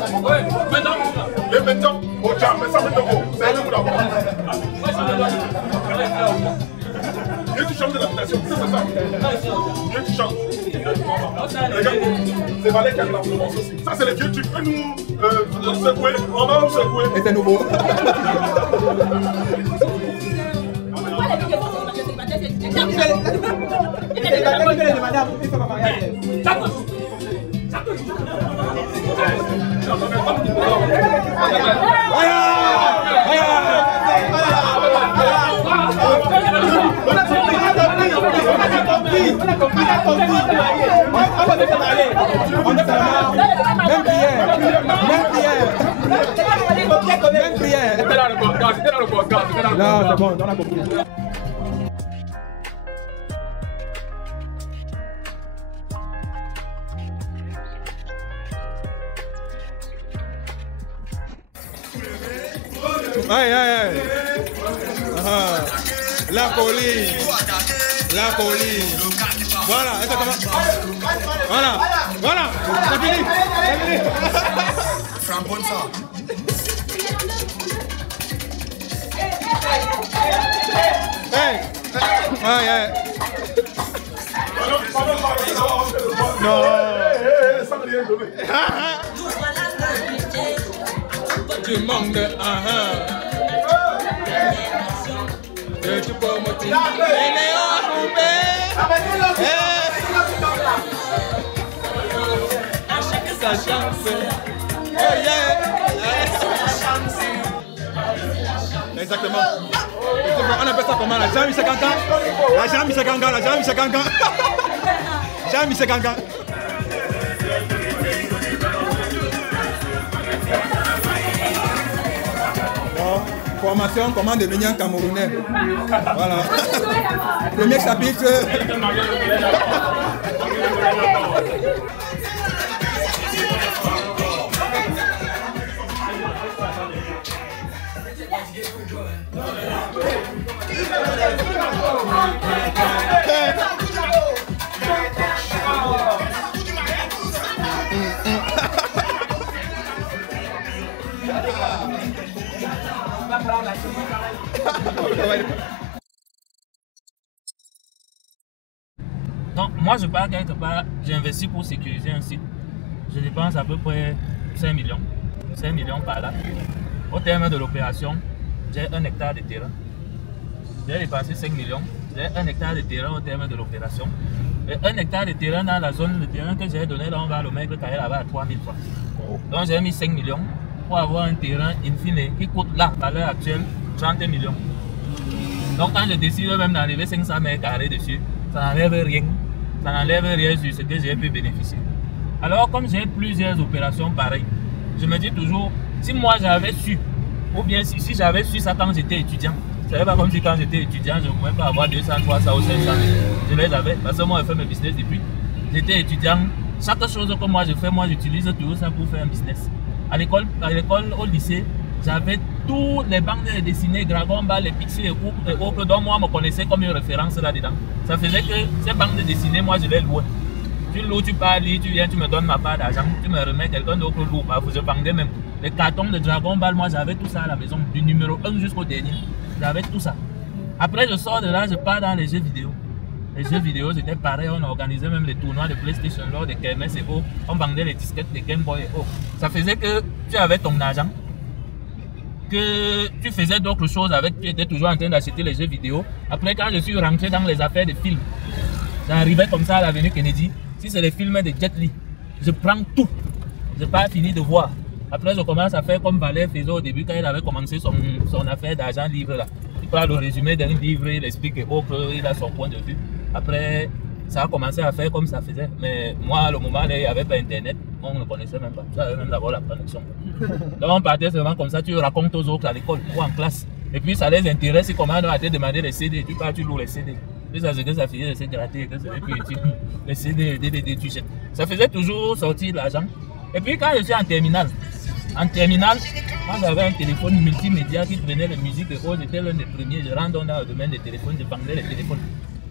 Et maintenant, au jam, mais ça me tombe. C'est un peu d'abord. Et tu changes de l'habitation, c'est ça. Et tu changes. Regarde, c'est Valais qui a la Provence aussi. Ça, c'est les vieux trucs. Et nous, secouer, on va nous secouer. Et c'est nouveau. Non, c'est bon, on a compris. Aïe, aïe, aïe. La police. La police. Voilà, exactement. Voilà, voilà. C'est fini. C'est fini. Frampon ça. Hey. Aïe, aïe. Non. Tu manques de et tu peux motiver. À chaque sa chance. Exactement. On appelle ça comment? La Jean-Michel Cancan. La Jean-Michel Cancan. La Jean-Michel Cancan. Jean-Michel Cancan. Formation, comment devenir Camerounais. Voilà. Premier chapitre. Donc, moi je pars quelque part, j'ai investi pour sécuriser un site. Je dépense à peu près 5 millions. 5 millions par là. Au terme de l'opération, j'ai 1 hectare de terrain. J'ai dépensé 5 millions. J'ai 1 hectare de terrain au terme de l'opération. Et 1 hectare de terrain dans la zone, le terrain que j'ai donné là, on va le mettre carré là-bas à 3 000 francs. Donc j'ai mis 5 millions pour avoir un terrain in fine qui coûte là, à l'heure actuelle, 30 millions. Donc quand je décide même d'enlever 500 mètres carrés dessus, ça n'enlève rien. Ça n'enlève rien sur ce que j'ai pu bénéficier. Alors comme j'ai plusieurs opérations pareilles, je me dis toujours, si moi j'avais su, ou bien si j'avais su ça quand j'étais étudiant, c'est pas comme si quand j'étais étudiant, je ne pouvais pas avoir 200, 300 ou 500. Je les avais, parce que moi je fais mes business depuis. J'étais étudiant, chaque chose que moi je fais, moi j'utilise tout ça pour faire un business. À l'école, au lycée, j'avais tous les bandes dessinées, Dragon Ball, les Pixies et autres, dont moi me connaissais comme une référence là-dedans. Ça faisait que ces bandes dessinées, moi je les louais. Tu loues, tu parles, tu viens, tu me donnes ma part d'argent, tu me remets quelqu'un d'autre lourd. Je vendais même les cartons de Dragon Ball, moi j'avais tout ça à la maison, du numéro 1 jusqu'au dernier. J'avais tout ça. Après je sors de là, je pars dans les jeux vidéo. Les jeux vidéo c'était pareil, on organisait même les tournois de PlayStation lors des KMS et autres. On vendait les disquettes de Game Boy et autres. Ça faisait que tu avais ton argent, que tu faisais d'autres choses avec, tu étais toujours en train d'acheter les jeux vidéo. Après quand je suis rentré dans les affaires de films, j'arrivais comme ça à l'avenue Kennedy. Si c'est les films de Jet Li, je prends tout. Je n'ai pas fini de voir. Après, je commence à faire comme Valère faisait au début quand il avait commencé son affaire d'argent libre là. Il prend le résumé d'un livre, il explique qu'il a son point de vue. Après, ça a commencé à faire comme ça faisait. Mais moi, à le moment là, il n'y avait pas internet, on ne connaissait même pas. J'avais même d'abord la connexion. Donc on partait seulement comme ça, tu racontes aux autres à l'école ou en classe. Et puis ça les intéresse comment on va te demander les CD, tu pars, tu loues les CD. Et ça c'est que ça faisait c'est gratter, que c'est plus utile. Les CD, DVD, tu jettes. Ça faisait toujours sortir de l'argent. Et puis quand je suis en terminale, moi j'avais un téléphone multimédia qui prenait la musique et autres, j'étais l'un des premiers, je rentre dans le domaine des téléphones, je vendais les téléphones.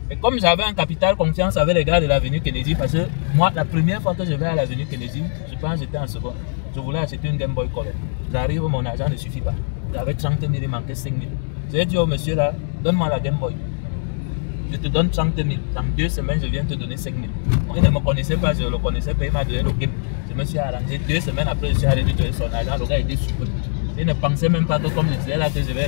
Et comme j'avais un capital confiance avec les gars de l'avenue Kennedy, parce que moi la première fois que je vais à l'avenue Kennedy, je pense que j'étais en seconde, je voulais acheter une Game Boy Color. J'arrive, mon argent ne suffit pas. J'avais 30 000, il manquait 5 000. J'ai dit au monsieur là, donne-moi la Game Boy. Je te donne 30 000. Dans 2 semaines, je viens te donner 5 000. Il ne me connaissait pas, je le connaissais pas, il m'a donné le game. Je me suis arrangé. 2 semaines après, je suis allé lui donner son argent. Le gars était super. Il ne pensait même pas que comme je disais là que je vais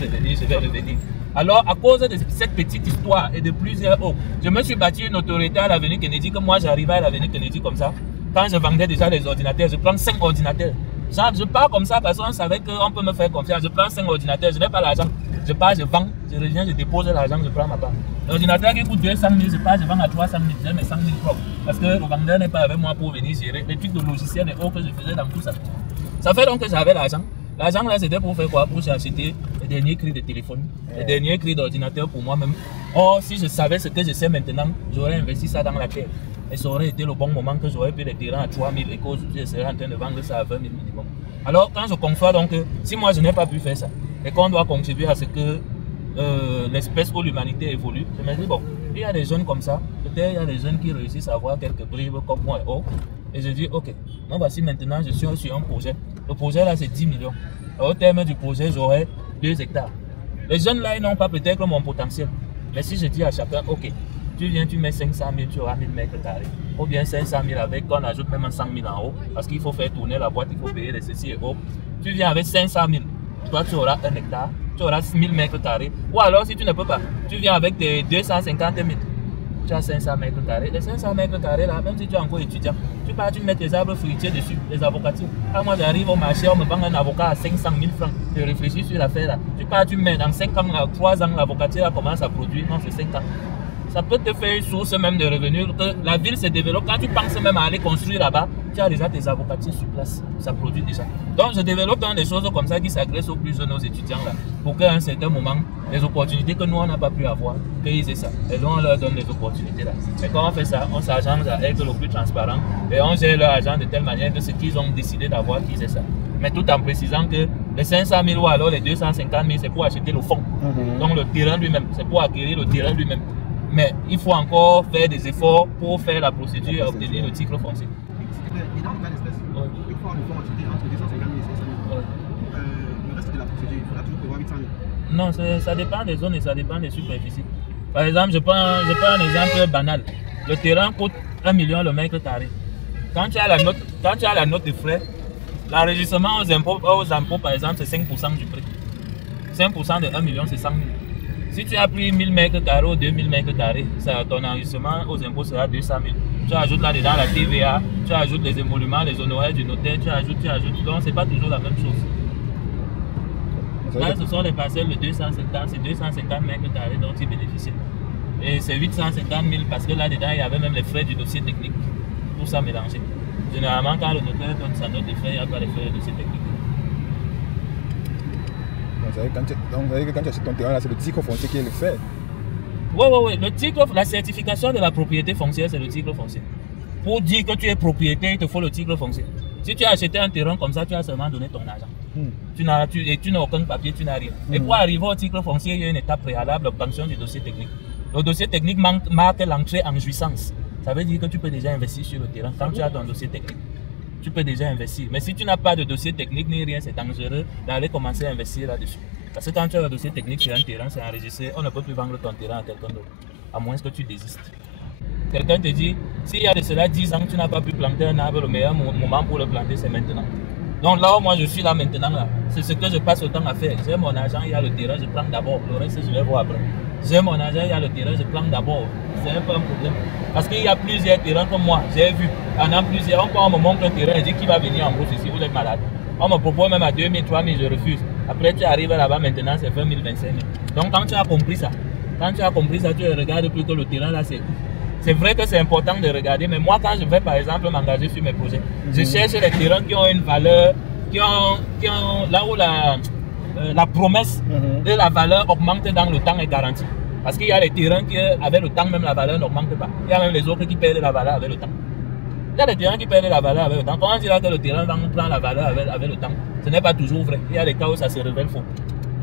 revenir. Alors, à cause de cette petite histoire et de plusieurs autres, je me suis bâti une autorité à l'avenue Kennedy, que moi j'arrivais à l'avenue Kennedy comme ça. Quand je vendais déjà les ordinateurs, je prends 5 ordinateurs. Je pars comme ça parce qu'on savait qu'on peut me faire confiance. Je prends 5 ordinateurs, je n'ai pas l'argent. Je pars, je vends, je reviens, je dépose l'argent, je prends ma part. L'ordinateur qui coûte 200 000, je pars, je vends à 300 000, j'ai mes 100 000 propres. Parce que le vendeur n'est pas avec moi pour venir gérer les trucs de logiciels et autres que je faisais dans tout ça. Ça fait donc que j'avais l'argent. L'argent là, c'était pour faire quoi? Pour acheter les derniers cris de téléphone, les derniers cris d'ordinateur pour moi-même. Or, si je savais ce que je sais maintenant, j'aurais investi ça dans la terre. Et ça aurait été le bon moment que j'aurais pu les terrains à 3 000 et qu'aujourd'hui je serais en train de vendre ça à 20 000 minimum. Alors, quand je conçois donc, si moi je n'ai pas pu faire ça, et qu'on doit contribuer à ce que l'espèce ou l'humanité évolue, je me dis, bon, il y a des jeunes comme ça, peut-être il y a des jeunes qui réussissent à avoir quelques bribes comme moi et autres. Et je dis, ok, donc voici maintenant, je suis sur un projet. Le projet là, c'est 10 millions. Au terme du projet, j'aurai 2 hectares. Les jeunes là, ils n'ont pas peut-être mon potentiel. Mais si je dis à chacun, ok, tu viens, tu mets 500 000, tu auras 1000 mètres carrés. Ou bien 500 000 avec, on ajoute même 100 000 en haut, parce qu'il faut faire tourner la boîte, il faut payer les ceci et autres. Tu viens avec 500 000, toi tu auras 1 hectare, tu auras 1000 mètres carrés. Ou alors, si tu ne peux pas, tu viens avec tes 250 000. Tu as 500 mètres carrés. Les 500 mètres carrés là, même si tu es encore étudiant, tu pars, tu mets tes arbres fruitiers dessus, les avocatiers. Quand moi j'arrive au marché, on me vend un avocat à 500 000 francs. Je réfléchis sur l'affaire là. Tu pars, tu mets dans 5 ans, 3 ans, l'avocatier là commence à produire. Non, c'est 5 ans. Ça peut te faire une source même de revenus. Que la ville se développe. Quand tu penses même à aller construire là-bas, tu as déjà tes avocatiers sur place. Ça produit déjà. Donc je développe dans des choses comme ça qui s'agressent au plus jeunes aux étudiants là. Pour qu'à un certain moment, les opportunités que nous on n'a pas pu avoir, qu'ils aient ça. Et donc on leur donne les opportunités là. Et quand on fait ça, on s'agence à être le plus transparent. Et on gère leur argent de telle manière que ce qu'ils ont décidé d'avoir, qu'ils aient ça. Mais tout en précisant que les 500 000 ou alors les 250 000, c'est pour acheter le fonds. Donc le terrain lui-même, c'est pour acquérir le terrain lui-même. Mais il faut encore faire des efforts pour faire la procédure et obtenir le titre foncier. Et dans le cas d'espèce, il faut le fonds entre 250 000 et 500 000. Le reste de la procédure, il faudra toujours prévoir 800 000. Non, ça dépend des zones et ça dépend des superficies. Par exemple, je prends un exemple banal. Le terrain coûte 1 million le mètre carré. Quand tu as la note de frais, l'enregistrement aux impôts, par exemple, c'est 5% du prix. 5% de 1 million, c'est 100 000. Si tu as pris 1000 mètres carrés ou 2000 mètres carrés, ton enregistrement aux impôts sera 200 000. Tu ajoutes là-dedans la TVA, tu ajoutes les émoluments, les honoraires du notaire, tu ajoutes. Donc, ce n'est pas toujours la même chose. Là, ce sont les parcelles de 250, c'est 250 mètres carrés dont ils bénéficient. Et c'est 850 000 parce que là-dedans, il y avait même les frais du dossier technique. Tout ça mélangé. Généralement, quand le notaire donne sa note de frais, il n'y a pas les frais du dossier technique. Donc, vous savez que quand tu achètes ton terrain, c'est le titre foncier qui est le fait. Oui. Le titre, la certification de la propriété foncière, c'est le titre foncier. Pour dire que tu es propriétaire, il te faut le titre foncier. Si tu as acheté un terrain comme ça, tu as seulement donné ton argent. Tu n'as aucun papier, tu n'as rien. Et pour arriver au titre foncier, il y a une étape préalable, l'obtention du dossier technique. Le dossier technique marque l'entrée en jouissance. Ça veut dire que tu peux déjà investir sur le terrain quand tu as ton dossier technique. Tu peux déjà investir. Mais si tu n'as pas de dossier technique ni rien, c'est dangereux d'aller commencer à investir là-dessus. Parce que quand tu as un dossier technique sur un terrain, c'est enregistré, on ne peut plus vendre ton terrain à quelqu'un d'autre, à moins que tu désistes. Quelqu'un te dit, s'il y a de cela 10 ans, tu n'as pas pu planter un arbre, le meilleur moment pour le planter, c'est maintenant. Donc là où moi je suis là maintenant, c'est ce que je passe le temps à faire. J'ai mon argent, il y a le terrain, je prends d'abord. Le reste, je vais voir après. J'ai mon argent, il y a le terrain, je prends d'abord. C'est un peu un problème. Parce qu'il y a plusieurs terrains comme moi. J'ai vu. Pendant plusieurs, on me montre un terrain et dit qui va venir en gros ici, vous êtes malade. On me propose même à 2 000, 3 000, je refuse. Après, tu arrives là-bas maintenant, c'est 20 000, 25 000. Donc quand tu as compris ça, tu ne regardes plus que le terrain là, c'est. C'est vrai que c'est important de regarder, mais moi quand je vais par exemple m'engager sur mes projets, je cherche les terrains qui ont une valeur, là où la promesse de la valeur augmente dans le temps est garantie. Parce qu'il y a les terrains qui, avec le temps, même la valeur n'augmente pas. Il y a même les autres qui perdent la valeur avec le temps. Il y a des terrains qui perdent la valeur avec le temps. Quand on dira que le terrain prend la valeur avec le temps, ce n'est pas toujours vrai. Il y a des cas où ça se révèle faux.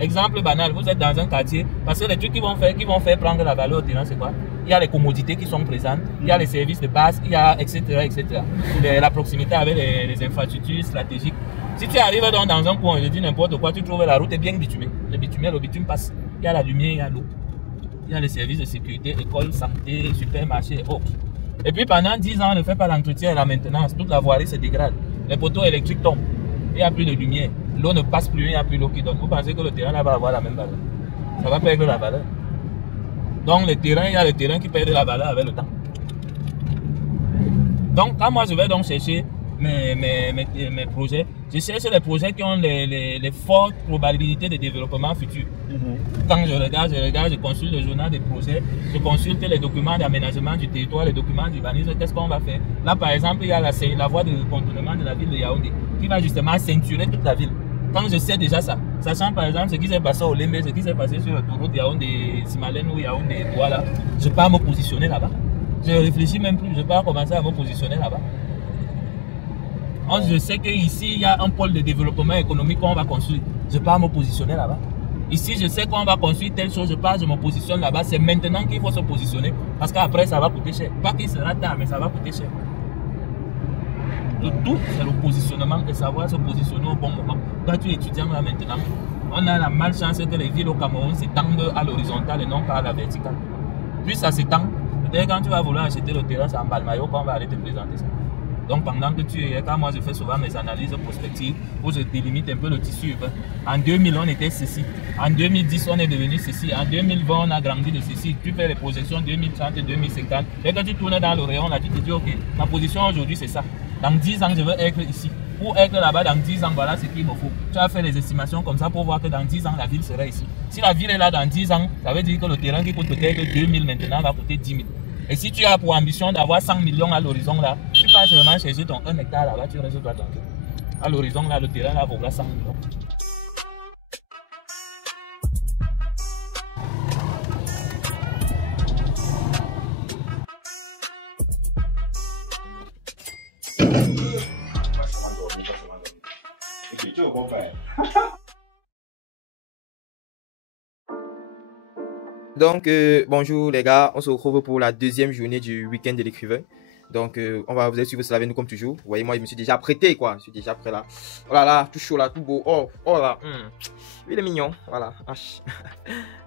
Exemple banal, vous êtes dans un quartier, parce que les trucs qui vont faire prendre la valeur au terrain, c'est quoi? Il y a les commodités qui sont présentes, il y a les services de base, il y a etc. La proximité avec les infrastructures stratégiques. Si tu arrives dans un coin, je dis n'importe quoi, tu trouves la route est bien bitumée. Le bitume passe. Il y a la lumière, il y a l'eau. Il y a les services de sécurité, école, santé, supermarché et autres. Et puis pendant 10 ans, on ne fait pas l'entretien et la maintenance. Toute la voirie se dégrade. Les poteaux électriques tombent. Il n'y a plus de lumière. L'eau ne passe plus, il n'y a plus l'eau qui donne. Vous pensez que le terrain là va avoir la même valeur? Ça va perdre la valeur. Donc les terrains, il y a les terrains qui perdent la valeur avec le temps. Donc quand moi je vais donc chercher mes projets, je cherche les projets qui ont les fortes probabilités de développement futur. Quand je regarde, je consulte le journal des projets, je consulte les documents d'aménagement du territoire, les documents d'urbanisme, qu'est-ce qu'on va faire. Là par exemple, il y a la voie de contournement de la ville de Yaoundé qui va justement ceinturer toute la ville. Quand je sais déjà ça, sachant par exemple ce qui s'est passé au Lembe, ce qui s'est passé sur l'autoroute Yaoundé-Simalène ou Yaoundé-Douala, je ne peux pas me positionner là-bas. Je ne réfléchis même plus, je ne peux pas commencer à me positionner là-bas. Je sais qu'ici, il y a un pôle de développement économique qu'on va construire. Je ne peux pas me positionner là-bas. Ici, je sais qu'on va construire telle chose, je me positionne là-bas. C'est maintenant qu'il faut se positionner parce qu'après, ça va coûter cher. Pas qu'il sera tard, mais ça va coûter cher. Le tout, c'est le positionnement et savoir se positionner au bon moment. Toi, tu es étudiant là maintenant. On a la malchance que les villes au Cameroun s'étendent à l'horizontale et non pas à la verticale. Puis ça s'étend. Peut-être quand tu vas vouloir acheter le terrain, c'est en Balmayo qu'on va aller te présenter ça. Donc pendant que tu es, quand moi je fais souvent mes analyses prospectives où je délimite un peu le tissu urbain. En 2000 on était ceci, en 2010 on est devenu ceci, en 2020 on a grandi de ceci. Tu fais les projections 2030 et 2050. Et quand tu tournes dans le rayon là, tu te dis ok, ma position aujourd'hui c'est ça. Dans 10 ans je veux être ici. Pour être là-bas dans 10 ans, voilà ce qu'il me faut. Tu vas faire les estimations comme ça pour voir que dans 10 ans la ville sera ici. Si la ville est là dans 10 ans, ça veut dire que le terrain qui coûte peut-être 2000 maintenant va coûter 10 000. Et si tu as pour ambition d'avoir 100 millions à l'horizon là, tu passes seulement chercher ton 1 hectare là-bas, tu restes toi tranquille. À l'horizon là, le terrain là vaudra 100 millions. Donc, bonjour les gars, on se retrouve pour la deuxième journée du week-end de l'écrivain. Donc, on va vous allez suivre cela avec nous comme toujours. Vous voyez, moi, je me suis déjà prêté, quoi. Je suis déjà prêt là. Oh là là, tout chaud là, tout beau. Oh là. Il est mignon. Voilà.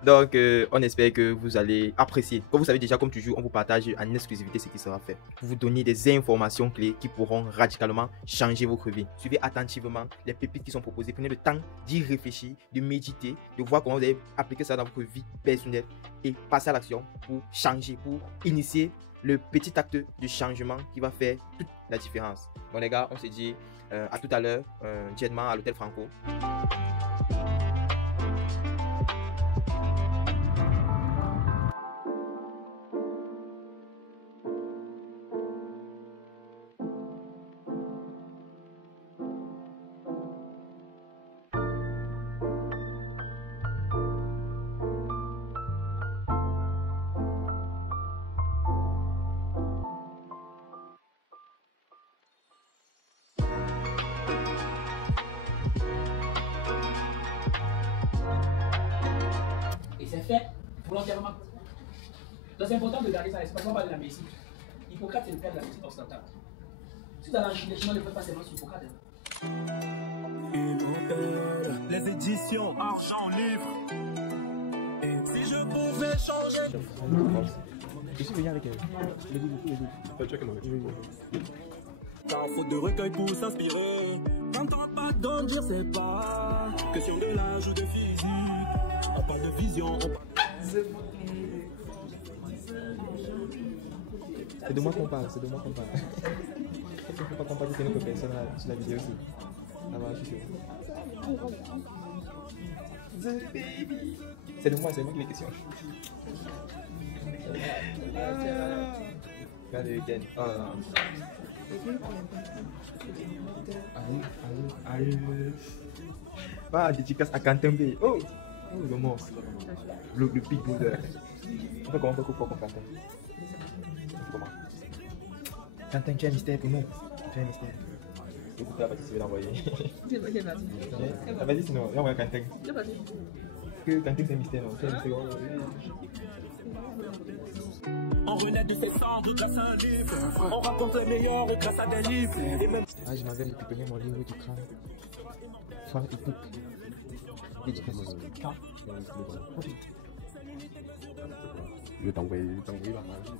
Donc, on espère que vous allez apprécier. Comme vous savez déjà, comme toujours, on vous partage en exclusivité ce qui sera fait. Pour vous donner des informations clés qui pourront radicalement changer votre vie. Suivez attentivement les pépites qui sont proposées. Prenez le temps d'y réfléchir, de méditer, de voir comment vous allez appliquer ça dans votre vie personnelle et passer à l'action pour changer, pour initier le petit acte de changement qui va faire toute la différence. Bon les gars, on se dit à tout à l'heure, gentleman à l'hôtel Franco. C'est fait volontairement. Donc c'est important de garder ça. C'est parce qu'on parle de la médecine. Hippocrate, c'est le père de la médecine occidentale. Si vous avez un Chine, les Chinois ne peuvent pas seulement sur Hippocrate. Les éditions Argent Livre. Et si je pouvais changer. Je suis venu avec elle. Par faute de recueil pour s'inspirer. Quand on pas grandir, c'est pas question de l'âge ou de physique. On parle de vision, C'est de moi qu'on parle, c'est de moi qu'on parle. Il ne faut pas comparer notre personne sur la vidéo aussi. Ça va, je suis C'est de moi, c'est moi qui les questions. Regarde le week-end. Oh là là. Pas dédicace à Quentin B. Oh, le monstre. Le big brother. On fait comment on fait pour Quentin? Comment? Quentin, tu as un mystère pour nous. Tu as un mystère. Écoute la partie, je vais l'envoyer. Vas-y, sinon, là, on va Quentin. Que Quentin, c'est un mystère, non? Tu as un mystère. On renaît de ses cendres grâce à un livre. On raconte le meilleur grâce à des livres. Et même... Ah, je m'avais récupéré mon livre du crâne. Soir épique. Dédicace. Quand? Je vais t'envoyer la magie.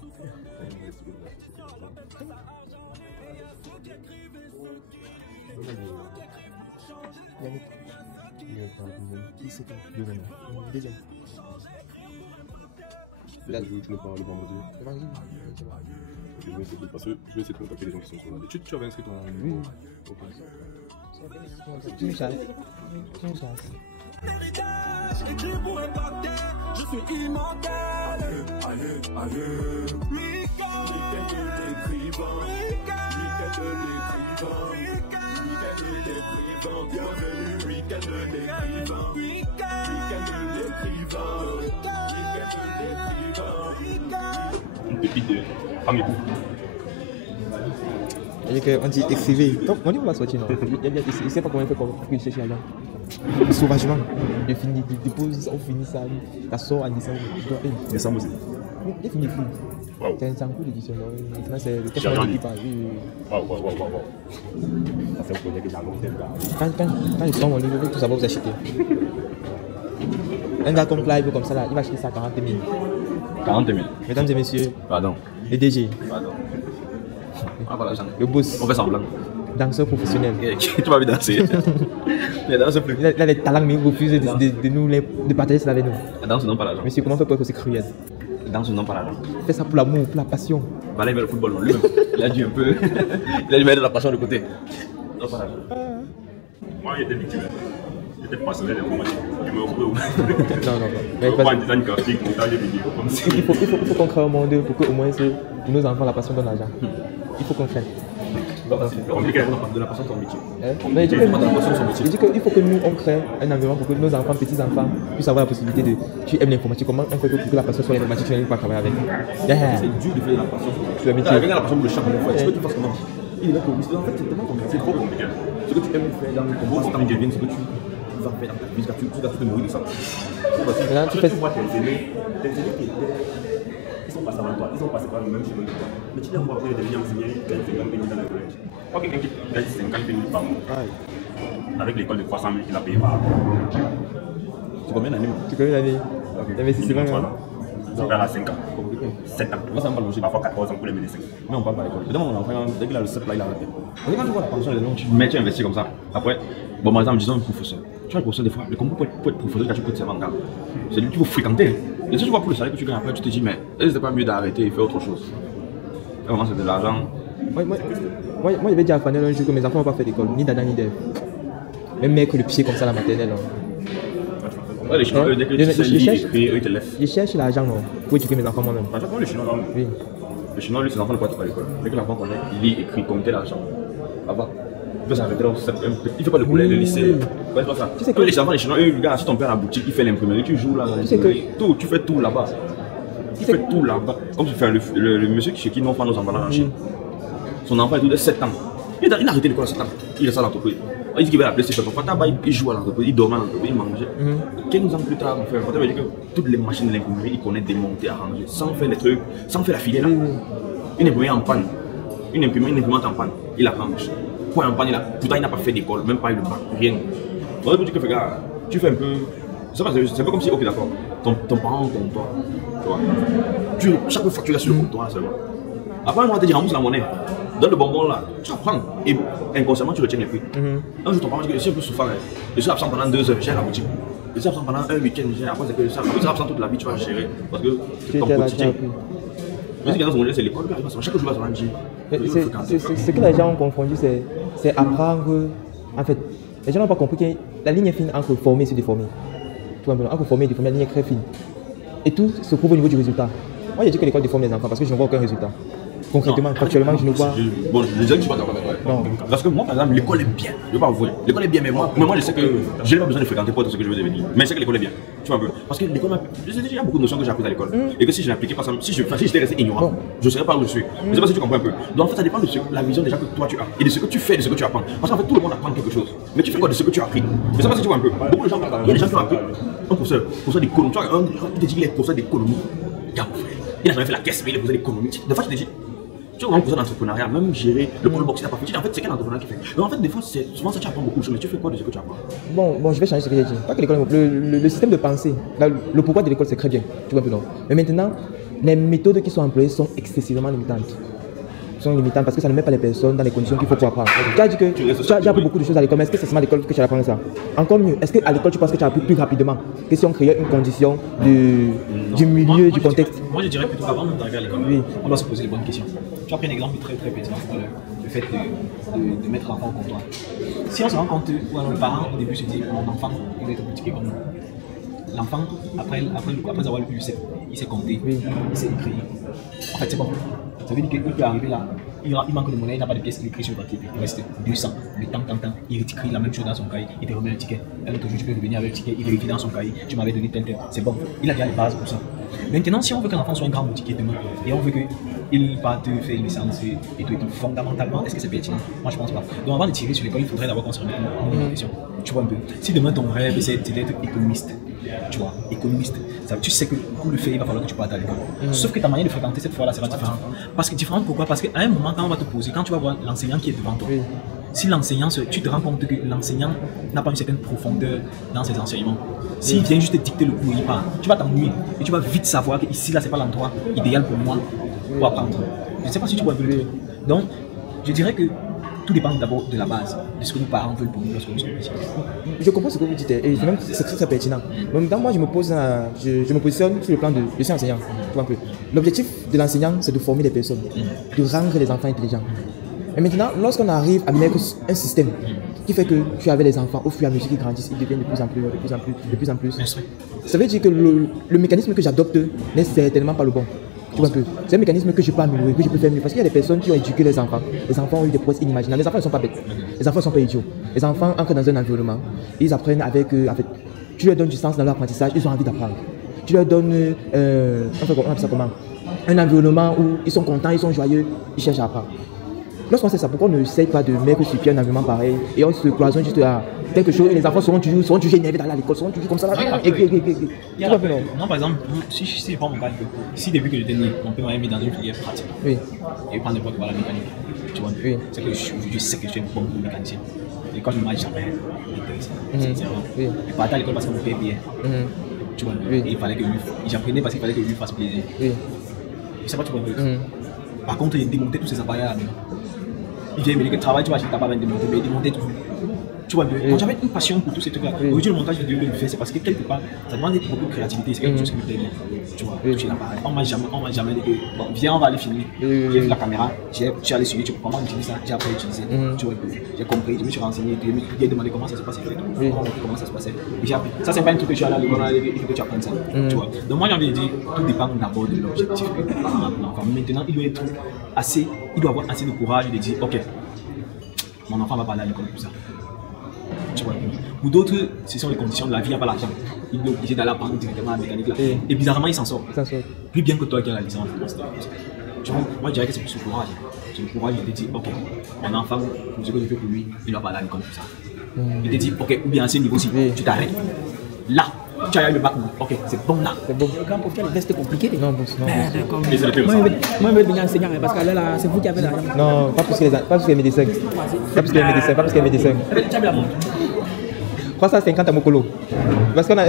Yannick. Qui c'est que? Deuxième. Là, tu ne pas le vendredi. Le vendredi. Je vais essayer de contacter les gens qui sont sur la l'étude. Tu avais inscrit ton numéro? Tu me chasses. Tu me chasses. Écrit pour impacter, je suis immortel. Aïe, aïe, Mika de l'écrivain. Mika de l'écrivain. Mika de l'écrivain. Bienvenue, Mika de l'écrivain. Mika de l'écrivain. Mika de l'écrivain. Une pépite de femme époux. On dit écrivez. Donc, mon livre va sortir, non? Il ne sait pas comment il fait pour chercher l'argent. Sauvagement. Je finis, dépose, on finit ça. Ça sort en décembre. Décembre aussi. Il finit plus. C'est un coup d'édition. Maintenant, c'est le question qui parle. Waouh. Ça, c'est un projet que j'ai à long terme. Quand je sors mon livre, tout ça va vous acheter. Un gars comme Clive, comme ça, là, il va acheter ça à 40 000. 40 000. Mesdames et messieurs. Pardon. Les DG. Pardon. Ah, voilà, le boss. On fait semblant. Danseur professionnel. Tu vas lui danser. Il a des talents, mais il refuse de partager cela avec nous. La danse, non, pas l'argent. Monsieur, comment on fait pour être aussi cruel? La danse, non, pas l'argent. Fais ça pour l'amour, pour la passion. Bah là, il met le football, non, lui. Il a dû un peu. Il a dû mettre de la passion de côté. Non, pas l'argent. Moi, j'étais victime. J'étais passionné d'informatique. Je me retrouve. Non. Mais pas design graphique, montage vidéo. Il faut qu'on crée un monde pour qu'au moins pour nos enfants la passion donne l'argent. Il faut qu'on crée. C'est compliqué de la passion de ton métier. Mais je dis qu'il faut que nous on crée un environnement pour que nos enfants, petits-enfants puissent avoir la possibilité de. Tu aimes l'informatique, comment on fait pour que la passion soit l'informatique, tu n'arrives pas à travailler avec. C'est dur de faire la passion sur le métier. Regarde la passion pour le chaque fois. Est-ce que tu fasses comment? Il est là pour. En fait, c'est tellement compliqué. C'est trop compliqué. Ce que tu aimes faire dans ton passe-temps devient ce que tu vas faire dans ta vie. Tu dois te nourrir de ça. Maintenant, tu vois tes aînés qui étaient. Ils sont passés avant toi, ils sont passés par le même chemin que toi. Mais tu les vois après devenir enseignants, ils gagnent 50 000 dans le collège. Pas quelqu'un qui gagne 50 000 par mois. Avec l'école de 300 000 qu'il a payé par an. Tu combien d'années? Tu connais l'année? Investissement. Tu perds à 5 ans. 7 ans. Moi, ça me parle parfois 14 ans pour les médecins. Mais on parle pas à l'école. Mon enfant, dès qu'il a le CEP là, il a arrêté. Quand tu vois la pension, les gens, tu investis comme ça. Après, bon, par exemple, disons un professeur. Tu vois, le professeur, des fois, mais comment pour être professeur, quand tu peux te servir en garde? C'est lui qu'il faut fréquenter. Et si tu vois pour le salaire que tu gagnes après, tu te dis, mais est-ce que c'est pas mieux d'arrêter et faire autre chose? Vraiment, c'est de l'argent. Moi, j'avais dit à Fanel un jour que mes enfants n'ont pas fait d'école, ni d'Adam ni d'Ève. Même mettre le pied comme ça à la maternelle. Ouais, les Chinois, dès que tu sais lire, écrire, eux, ils te laissent. Je cherche l'argent pour éduquer mes enfants moi-même. Les Chinois, non? Oui. Les Chinois, lui, ses enfants ne partent pas à l'école. Dès que l'enfant connaît, il lit, écrit, compter l'argent. Avant. Il peut s'arrêter là, il ne fait pas le collège, le lycée. Ouais, c'est ça. Tu sais que les enfants, les Chinois, eux, regarde, si ton père à la boutique, il fait l'imprimerie, tu joues là. Tout, tu fais tout là-bas. Tu fais tout là-bas. Comme tu fais le monsieur chez qui nous prend nos enfants là en Chine. Son enfant est tout de 7 ans. Il a arrêté l'école à 7 ans. Il est à l'entreprise. Il dit qu'il va l'appeler, c'est papa, il joue à l'entreprise, il dormait à l'entreprise, il mangeait. 15 ans plus tard, mon frère, il dit que toutes les machines de l'imprimerie, il connaît démonter, arranger, sans faire les trucs, sans faire la filée là. Une imprimerie en panne, une imprimante en panne, il arrange. Point en panne, pourtant il n'a pas fait d'école, même pas eu de bac, rien. Donc il dit que regarde, tu fais un peu. C'est un peu comme si, ok d'accord, ton parent compte toi, tu vois. Chaque fois que tu restes sur le comptoir seulement. Après, on va te dire, rembourse la monnaie. Donne le bonbon là, tu vas prendre. Et inconsciemment, tu retiens les prix. Un jour, ton parent dit que je suis un peu souffrant. Je suis absent pendant 2 heures, j'ai la boutique. Je suis absent pendant un week-end, après c'est que ça. Tu seras absent toute la vie, tu vas gérer. Parce que c'est ton quotidien. Mais c'est l'école, chaque jour, tu vas se Ce que les gens ont confondu, c'est apprendre. En fait, les gens n'ont pas compris que la ligne est fine entre former et se déformer. Tout simplement, entre former et déformer, la ligne est très fine. Et tout se trouve au niveau du résultat. Moi, j'ai dit que l'école déforme les enfants parce que je ne vois aucun résultat. Concrètement, factuellement, je ne vois. Bon, je dirais que je suis pas d'accord avec toi. Non. Parce que moi, par exemple, l'école est bien. Je ne vais pas avouer. L'école est bien, mais moi, je sais que je n'ai pas besoin de fréquenter pour tout ce que je veux devenir. Mais je sais que l'école est bien. Tu vois un peu. Parce que l'école, il y a beaucoup de notions que j'ai apprises à l'école. Et que si je n'appliquais pas ça, si j'étais resté ignorant, je ne serais pas où je suis. Je ne sais pas si tu comprends un peu. Donc en fait, ça dépend de la vision déjà que toi tu as et de ce que tu fais, de ce que tu apprends. Parce qu'en fait, tout le monde apprend quelque chose. Mais tu fais quoi de ce que tu as appris? Je ne sais pas si tu vois un peu. Beaucoup de gens, il y a des gens qui ont appris. Un professeur d'économie. Tu vois, il te dit qu'il est professeur d'économie. Il n'a jamais fait la caisse, mais il est professeur d'économie. Des fois, je te dis. Tu vois, un professeur d'entrepreneuriat, même gérer le pôle box, il n'a pas fait. En fait, c'est quel entrepreneur qui fait. Donc en fait, des fois, souvent ça, tu apprends beaucoup de choses, mais tu fais quoi de ce que tu apprends? Bon, je vais changer ce que j'ai dit. Pas que l'école, le système de pensée, le pourquoi de l'école, c'est très bien. Tu vois un peu, non? Mais maintenant, les méthodes qui sont employées sont excessivement limitantes. Parce que ça ne met pas les personnes dans les conditions qu'il faut pour apprendre. Tu as dit que tu as appris beaucoup de choses à l'école, mais est-ce que c'est seulement à l'école que tu as appris ça? Encore mieux, est-ce qu'à l'école tu penses que tu as appris plus rapidement que si on créait une condition du milieu, du contexte? Moi je dirais plutôt qu'avant d'arriver à l'école, on doit se poser les bonnes questions. Tu as pris un exemple très très petit, le fait de mettre l'enfant au comptoir. Si on se rend compte, ou alors le parent au début se dit mon enfant il va être boutiqué comme nous. L'enfant, après avoir lu, il s'est compté, il s'est écrit. En fait, c'est bon. Ça veut dire qu'il peut arriver là, il manque de monnaie, il n'a pas de pièces, il écrit sur le papier, il reste 200. Mais tant, il écrit la même chose dans son cahier, il te remet un ticket. Un autre jour, tu peux revenir avec le ticket, il vérifie dans son cahier, tu m'avais donné tel. C'est bon, il a déjà les bases pour ça. Maintenant, si on veut qu'un enfant soit un grand boutiquier demain, et on veut qu'il parte faire une licence et tout, fondamentalement, est-ce que c'est pertinent? Moi, je pense pas. Donc, avant de tirer sur l'école, il faudrait d'abord qu'on se remette une question. Tu vois un peu. Si demain ton rêve c'est d'être économiste, tu vois, économiste, ça, tu sais que pour le faire, il va falloir que tu partes à l'école. Sauf que ta manière de fréquenter cette fois-là sera différente. Parce que différente pourquoi? Parce qu'à un moment, quand on va te poser, quand tu vas voir l'enseignant qui est devant toi, si l'enseignant, tu te rends compte que l'enseignant n'a pas une certaine profondeur dans ses enseignements, s'il vient juste te dicter le cours, il part, tu vas t'ennuyer et tu vas vite savoir que ici, là, c'est pas l'endroit idéal pour moi pour apprendre. Je ne sais pas si tu vois un peu le truc. Donc, je dirais que tout dépend d'abord de la base, de ce que nos parents veulent pour nous lorsque nous sommes petits. Je comprends ce que vous dites et c'est très pertinent. En même temps, moi, je me positionne sur le plan de je suis enseignant. L'objectif de l'enseignant, c'est de former les personnes, de rendre les enfants intelligents. Et maintenant, lorsqu'on arrive à mettre un système qui fait que tu avais les enfants, au fur et à mesure qu'ils grandissent, ils deviennent de plus en plus. Ça veut dire que le mécanisme que j'adopte n'est certainement pas le bon. Tu vois un peu. C'est un mécanisme que je peux améliorer, que je peux faire mieux. Parce qu'il y a des personnes qui ont éduqué les enfants. Les enfants ont eu des prouesses inimaginables. Les enfants ne sont pas bêtes. Les enfants ne sont pas idiots. Les enfants entrent dans un environnement. Ils apprennent avec. Tu leur donnes du sens dans leur apprentissage. Ils ont envie d'apprendre. Tu leur donnes. On appelle ça comment? Un environnement où ils sont contents, ils sont joyeux, ils cherchent à apprendre. Lorsqu'on sait ça, pourquoi on ne essaye pas de mettre sur pied un environnement pareil et on se cloisonne juste à quelque chose et les enfants seront toujours énervés d'aller à l'école, seront toujours comme ça. Non, par exemple, si je prends mon cas, si depuis que j'étais né, mon père m'avait mis dans une filière pratique, et prendre n'importe quoi la mécanique, tu vois, c'est que je sais que je suis un bon mécanicien. L'école ne m'a jamais intéressé. Je partais à l'école parce que mon père payait. Tu vois, il fallait que j'apprenais parce qu'il fallait que je lui fasse plaisir. Je sais pas, tu vois. Par contre, il démontait tous ces appareils là. Il vient me dire que travail, tu vas acheter ta part, il démonter, mais il démontait tout. Tu vois, donc j'avais une passion pour tous ces trucs-là. Aujourd'hui, le montage vidéo que je fais, c'est parce que quelque part, ça demande beaucoup de créativité, c'est quelque chose qui me plaît bien. Tu vois, j'ai l'appareil. On m'a jamais dit que, bon, viens, on va aller filmer. J'ai vu la caméra, j'ai allé sur YouTube, comment on utilise ça, j'ai appris à utiliser. Tu vois, j'ai compris, je me suis renseigné, j'ai demandé comment ça se passait, comment ça se passait. Et j'ai appris. Ça, c'est pas un truc que je suis allé à l'école, il faut que tu apprennes ça. Tu vois. Donc moi, j'ai envie de dire, tout dépend d'abord de l'objectif. Maintenant, il doit avoir assez de courage de dire, ok, mon enfant va pas aller à l'école pour ça. Tu vois. Pour d'autres, ce sont les conditions de la vie, il n'y a pas l'argent. Il est obligé d'aller apprendre directement à la mécanique là. Et bizarrement, il s'en sort. Plus bien que toi qui as la licence. Tu vois, moi je dirais que c'est plus le courage. C'est le courage de te dire, ok, mon enfant, ce que je fais pour lui, il ne va pas aller à l'école pour ça. Il te dit, ok, ou bien à ce niveau-ci, tu t'arrêtes. Là, tu as eu le bac, ok, c'est bon là. C'est bon. Quand pour faire le test, c'est compliqué. Non, moi, je veux devenir enseignant parce que là, c'est vous qui avez l'argent. Non, pas plus que les médecins. Pas plus que les médecins. 350 à Mokolo. Parce qu'on a.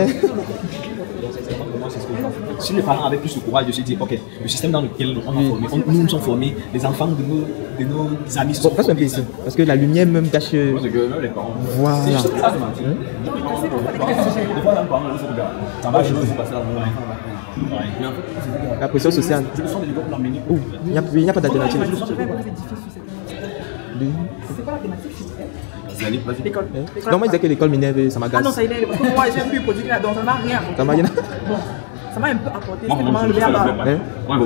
Si les parents avaient plus le courage de se dire, ok, le système dans lequel on a formé, nous nous sommes formés, les enfants de nos amis sont formés. Parce que la lumière même cache. Voilà. La pression sociale. Il n'y a pas d'alternative. C'est quoi la thématique? L'école. Non, moi je disais que l'école Minerve, ça m'a gâché. Ah non, ça y est, parce que moi j'ai un peu produit là, donc ça m'a rien. Ça m'a rien. ça m'a un peu apporté. Moi, Moi,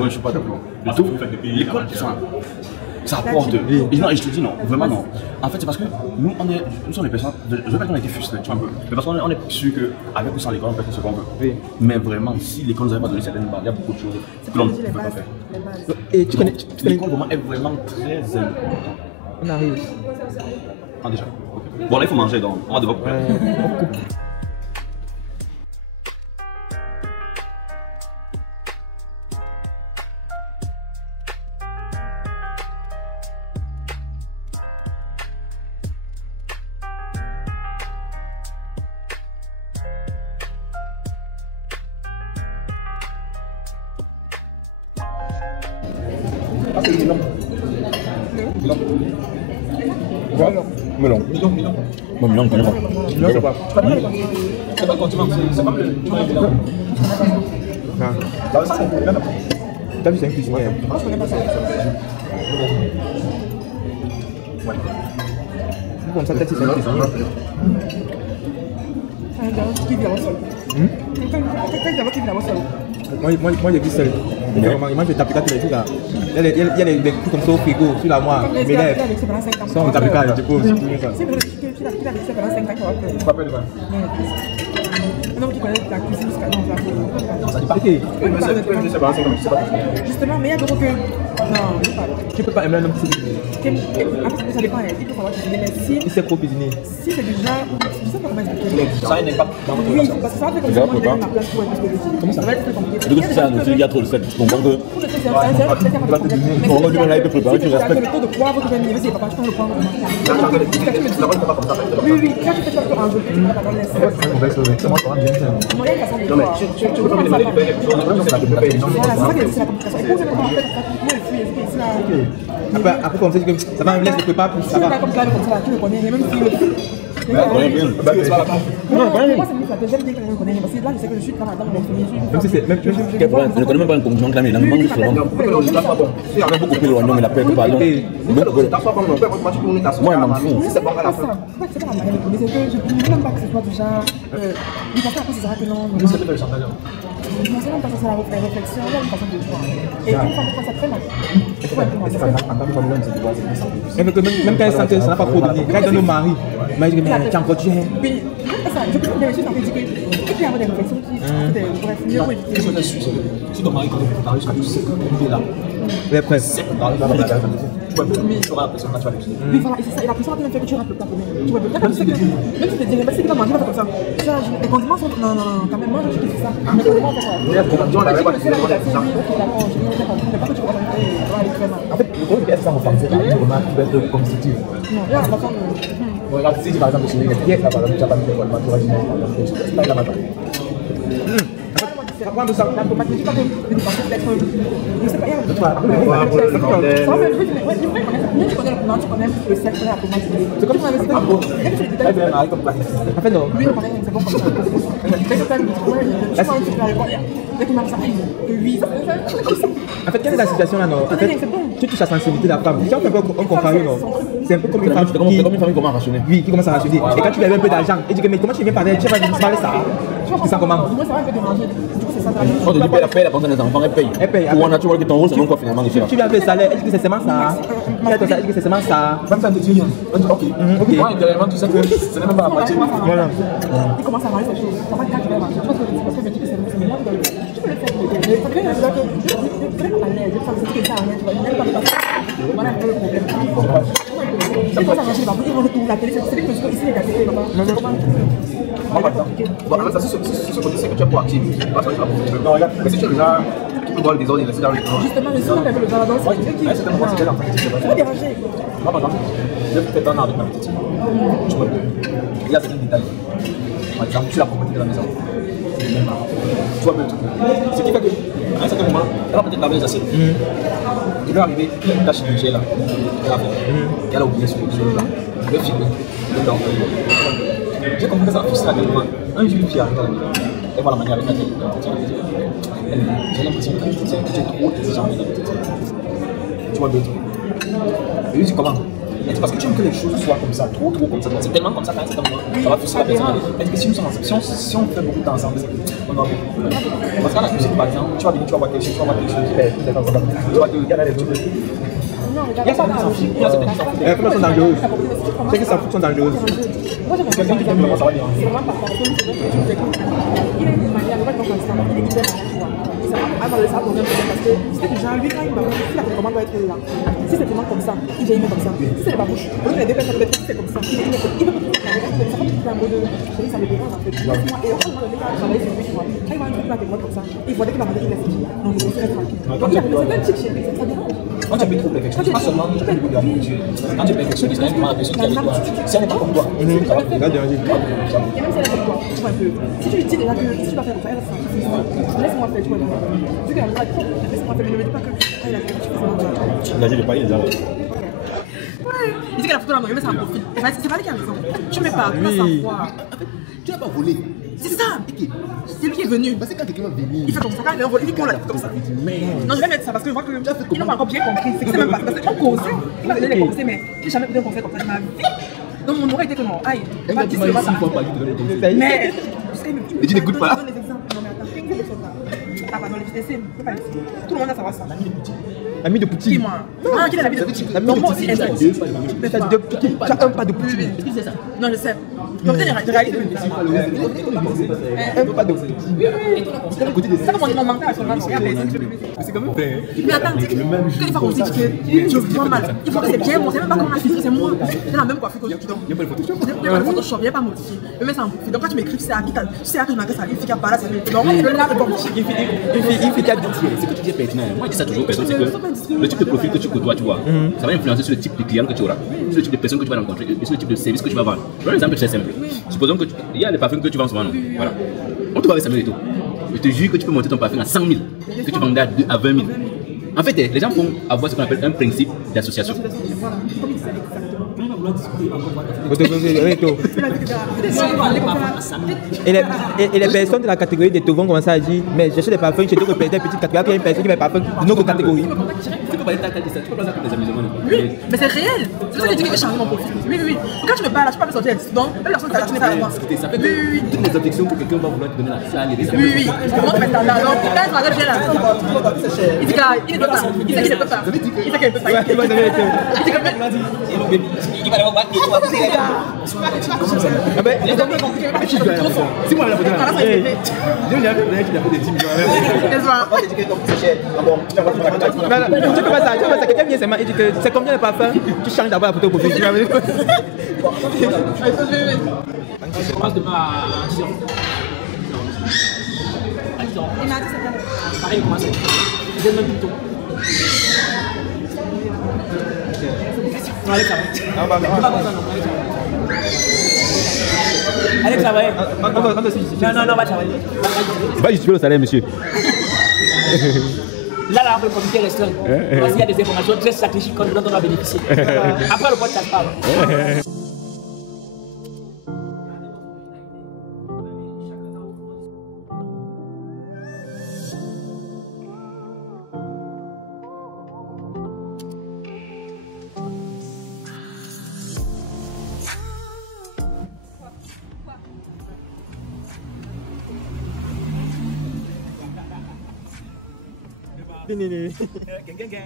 je ne suis pas d'accord. De tout, l'école, ça apporte. Et non, et je te dis non, vraiment non. En fait, c'est parce que nous sommes les personnes, je veux pas qu'on a été frustrés, tu vois un peu. Mais parce qu'on est sûr qu'avec ou sans l'école, on peut faire ce qu'on veut. Mais vraiment, si l'école nous avait pas donné certaines barres, il y a beaucoup de choses que l'on ne peut pas faire. Et tu connais. L'école est vraiment très important. On arrive. Ah, déjà. Bon, là, il faut manger, donc on va devoir couper. On coupe. Melon. Bon, melon, on connaît pas. Melon, c'est pas. C'est pas condiment, c'est pas le. T'as vu, c'est un cuisinier. Moi, je connais pas ça. Comme ça, peut-être c'est un cuisinier. Qui vient au sol. Quand il qui vient au sol. Moi, j'ai vu seul. Moi, je tape tous les trucs là. Il y a des coups comme ça au frigo, sur la moire. Mes lèvres. Sans tapicage, du coup. C'est vrai que tu l'as fait pendant 5 ans. Je ne rappelle pas. Un homme qui connaît la cuisine jusqu'à non, ça dit pas. Justement, mais il y a d'autres que. Non, je ne sais pas. Tu peux pas aimer un homme qui sait cuisiner. Après, ça dépend, il faut savoir cuisiner. Mais si. Il sait trop cuisiner. Si c'est déjà. Je sais pas comment expliquer. Ça a un impact dans votre Oui, relation. parce que ça va faire comme ça, moi, je ma place pour être. Comment ça va être plus compliqué. Donc, si c'est un outil, il y a trop de sel. Tu comprends que. On va lui mettre préparer, tu respectes. Le taux de poivre que tu as mis, c'est papa, je prends le poivre. Oui, oui, quand tu fais ça pour un jeu, tu vas pas dans les sels. C'est une mauvaise chose. Comment ça va bien faire? Non, mais tu peux pas me demander de payer. Voilà, c'est ça que c'est la complication. Et pour ça, en fait, moi, je suis ici là. Après, comme ça, ça va me laisser le prépa, plus ça va. Comme ça, tu le connais, même si. Ouais, bien. Moi, c'est mieux, j'aime bien que je le connais, parce que là, je sais que je suis dans mon premier jeu. Même si c'est. Même je ne connais même pas un concurrent là, mais il a manque seulement. Il a beaucoup plus loin, mais il a perdu par exemple. Moi, il m'en fout. C'est pas ça. C'est pas la manière de connaître, c'est que je ne même pas que ce soit déjà. Il pense après, c'est ça que non. Je ne sais même pas que c'est la réflexion, il y a une façon de voir. Et une fois que ça très mal. Même quand elle sent que ça n'a pas trop donné, quand elle donne au mari, mais je dis, mais tu as encore du haine. Oui, ça, je peux me dire que il peut y avoir des réflexions qui bref, mieux pour éviter. Ce que je suis, c'est que si ton mari connaît pour parler, tu sais qu'il est là. Les preuves. Tu vois, tu auras la pression quand tu vas le dire. Oui, voilà, et c'est ça. Et la pression, même fait que tu rates le plat. Tu vois, même si tu te dirais, mais c'est que tu vas manger, comme ça. Les condiments sont. Non, quand même, moi, je kiffe ça. Mais les condiments, on l'avait pas dit. En fait, le gros, est-ce que ça me fait tu remarques qu'il va être compétitif? Non, il y a la façon de. Regarde, si par exemple, je suis hier, par exemple, tu n'as pas mis de poils, tu vas dire, c'est pas la matin. Moi, je sais pas que je sais pas, il y a tu connais le piment, tu connais le sel, tu connais la tomate. C'est comme ça, c'est bon. En fait, non. Lui, c'est bon comme ça. En fait, quelle est la situation là, non? En fait, tu touches la sensibilité de la femme. Si on fait un peu un contrario, non? C'est un peu comme une femme qui commence à rationner. Oui, qui commence à rationner. Et quand tu lui avais un peu d'argent, et tu dis, mais comment tu viens parler? Tu vas parler ça. Tu sens comment? Moi, ça va un peu déranger. Du coup, c'est ça. On te dit qu'elle paye la personne des enfants, elle paye. Elle paye. Ou on a toujours que ton rôle, c'est non quoi finalement. Tu lui as fait le salaire, est-ce que c'est seulement ça? Est-ce que c'est seulement ça? Même ça, tu dis, on dit, ok. Moi, intérieurement, tu sais que ce n'est même pas la moitié. Voilà. Il commence à manger cette chose. Ça va quand tu vas manger. Tu vois ce que je dis? Parce que je dis que c'est moi qui dois le faire. Tu peux le faire. Mais ça fait que je suis pas à l'aise. Je pense que ça a rien. Tu vois, il n'aime pas le passer. Voilà un peu le problème. Il commence à manger, il va retourner la télé. C'est que ici, les gars, c'est comment? Moi, par exemple, ça, c'est ce côté, c'est que tu es proactif. Mais si tu es déjà tout dans le désordre, il essaie d'arriver. Justement, je suis un peu le jardin. C'est tellement c'est en fait. Ça va déranger. Moi, par exemple, je fais un an avec ma petite. Tu vois, il y a certains détails. Par exemple, tu la propriété de la maison. Tu vois, le truc. Ce qui fait qu'à un certain moment, elle va peut-être laver les assiettes. Il va arriver, une tâche légère là. Elle a oublié sur le plat. Je vais filmer. J'ai compris que ça frustre tellement. Un jour, une fille arrive à la maison. Elle voit la manière avec laquelle j'ai l'impression que tu es trop exigeant avec la petite. Tu vois, deux trucs. Et lui, dit comment? c'est parce que tu aimes que les choses soient comme ça, trop comme ça. C'est tellement comme ça qu'à un certain moment, ça va frustrer la personne. Mais si on fait beaucoup de temps ensemble, on va beaucoup. Parce qu'à la musique, par exemple, tu vas venir, tu vas voir quelque chose, tu vas te regarder les trucs. Il y a ça qui s'en fout. Il y a ça qui s'en fout. Les femmes sont dangereuses. C'est que ça fout sont dangereuses. Quelqu'un qui t'aime vraiment, ça va bien. C'est vraiment pas il a une manière, pas comme ça, il est hyper malade. Ça problème parce que c'est déjà lui quand il va si la commande doit être là. Si c'est vraiment comme ça, il vient comme ça. Si c'est pas bouche, on les deux personnes peut-être c'est comme ça. Il peut ça va être un mot de ça me dérange en fait. Et au fond le gars travaille sur lui, tu vois. Quand il va un truc là avec moi comme ça, il faut qu'il va demander qu'il laisse dire. Donc je vais être tranquille. Donc c'est un chic chez lui, ça dérange. Quand tu es trop perfectionniste, pas seulement tu peux écouter la nourriture. Quand tu es perfectionniste, c'est la personne qui est avec toi. Si elle n'est pas comme toi, ça va te regarder. Et même si elle est comme toi, tu vois un peu. Si tu lui dis déjà que si tu vas faire comme ça, elle va se sentir. Laisse-moi faire, tu vois. Vu qu'elle va dire, laisse-moi faire, mais ne me dis pas que il a fait quelque chose. Il a dit de payer les armes. Il dit que la photo là, mais c'est un profil. C'est pas lui qui a raison. Tu mets pas, tu vas savoir. Tu n'as pas volé. C'est ça. C'est lui qui est venu. Parce que quand quelqu'un va venir, il fait comme ça. Quand il est envolé, il dit qu'on l'a fait comme ça. Non, je vais mettre ça parce que je vois qu'ils n'ont pas encore bien compris. C'est que c'est même pas. Parce qu'on conseille. Il m'a donné les conseils, mais j'ai jamais donné un conseil comme ça de ma vie. Donc mon oreille était que non. Aïe. Pas dit c'est pas ça. Mais. Et tu n'écoutes pas. Ah, pardon, les FTC, tout le monde a savoir ça. Ami de Poutine. Dis-moi. Ah, qui est l'ami de Poutine? Donc, moi aussi, tu as un pas de Poutine. Tu sais ça? Non, je sais. Donc, tu réalises un pas de Poutine. Ça, mon mental, c'est quand même vrai. Mais attends, quand il faut qu'on dise que je vois mal, il faut que c'est bien, c'est même pas comme la fille, c'est moi. J'ai la même coiffure que toi. Il n'y a pas de Photoshop. Il n'y a pas de Photoshop, il n'y a pas modifié. Mais c'est en profil. Donc, quand tu m'écris, c'est à qui tu sais que je m'agresse à lui, il fait pas là, ça fait. Non, le là, comme il fait 4 ce que tu dis est pertinent. Moi, je dis ça toujours aux personnes, c'est que le type de profil que tu côtoies, tu vois, ça va influencer sur le type de client que tu auras, sur le type de personne que tu vas rencontrer, et sur le type de service que tu vas vendre. Je donne un exemple très simple. Supposons qu'il y a des parfums que tu vends souvent, non? Voilà. On te voit avec Samuel et tout. Je te jure que tu peux monter ton parfum à 100 000, que tu vendais à 20 000. En fait, les gens vont avoir ce qu'on appelle un principe d'association. Et les personnes de la catégorie des vont commencer à dire mais j'achète des parfums, je te repère des petites catégories, il y a une personne qui met des parfums d'une autre catégorie. Tu peux parler de ta ça, tu peux passer pour des amusements. Oui, mais c'est réel. C'est ça que je dis que j'ai changé mon profil. Oui. Quand tu me parles là, tu peux pas me sortir les donc la personne tu mets ça à moi. Ça fait que toutes les affections que quelqu'un va vouloir te donner là, ça il y a des oui. Comment mettre là donc quand je regarde bien là. Il dit qu'il ne peut pas. Il sait qu'il ne peut pas. Il sait qu'il ne peut pas. Il dit que il va aller voir qui toi les gars. Ah ben, si moi la photo là. Je viens de dire qu'il a fait des 10 millions. Tu peux pas ça, quelqu'un vient seulement et dit que c'est combien de parfums, tu changes d'abord la photo pour faire. Je pense de pas à 10 ans. Il m'a dit c'est pareil, comment c'est? Je même plutôt. Non, allez, ça va. Allez, travailler. Non, va travailler. Va justifier le salaire, monsieur. Là, on peut profiter restreint. Parce qu'il y a des informations très stratégiques dont on va bénéficier. Après, le podcast parle. Gang.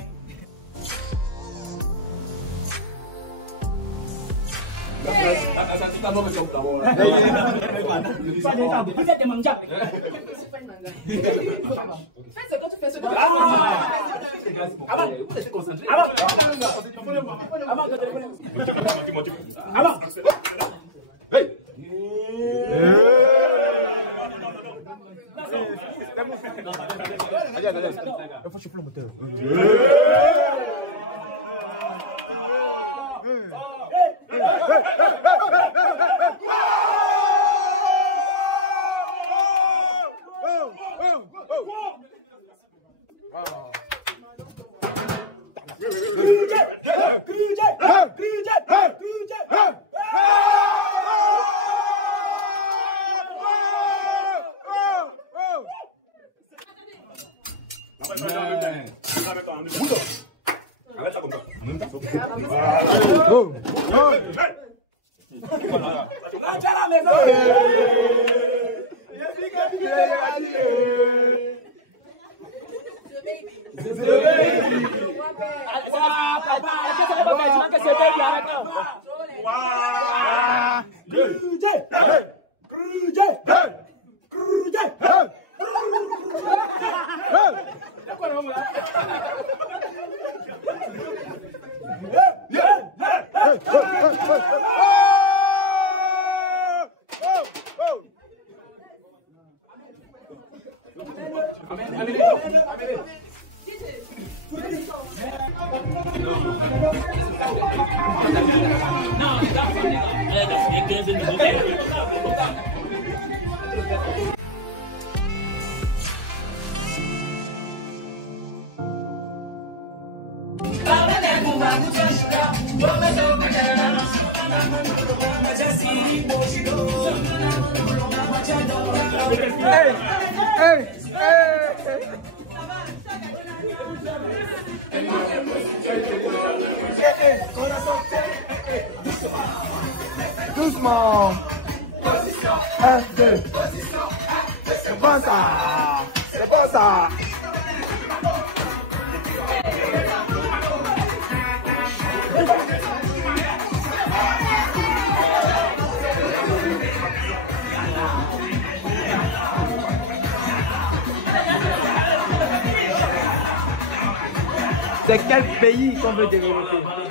Il faut chauffer le moteur. Voilà. Rentrez à la maison. Doucement. 1, 2. C'est bon ça. C'est bon ça. C'est quel pays qu'on veut développer?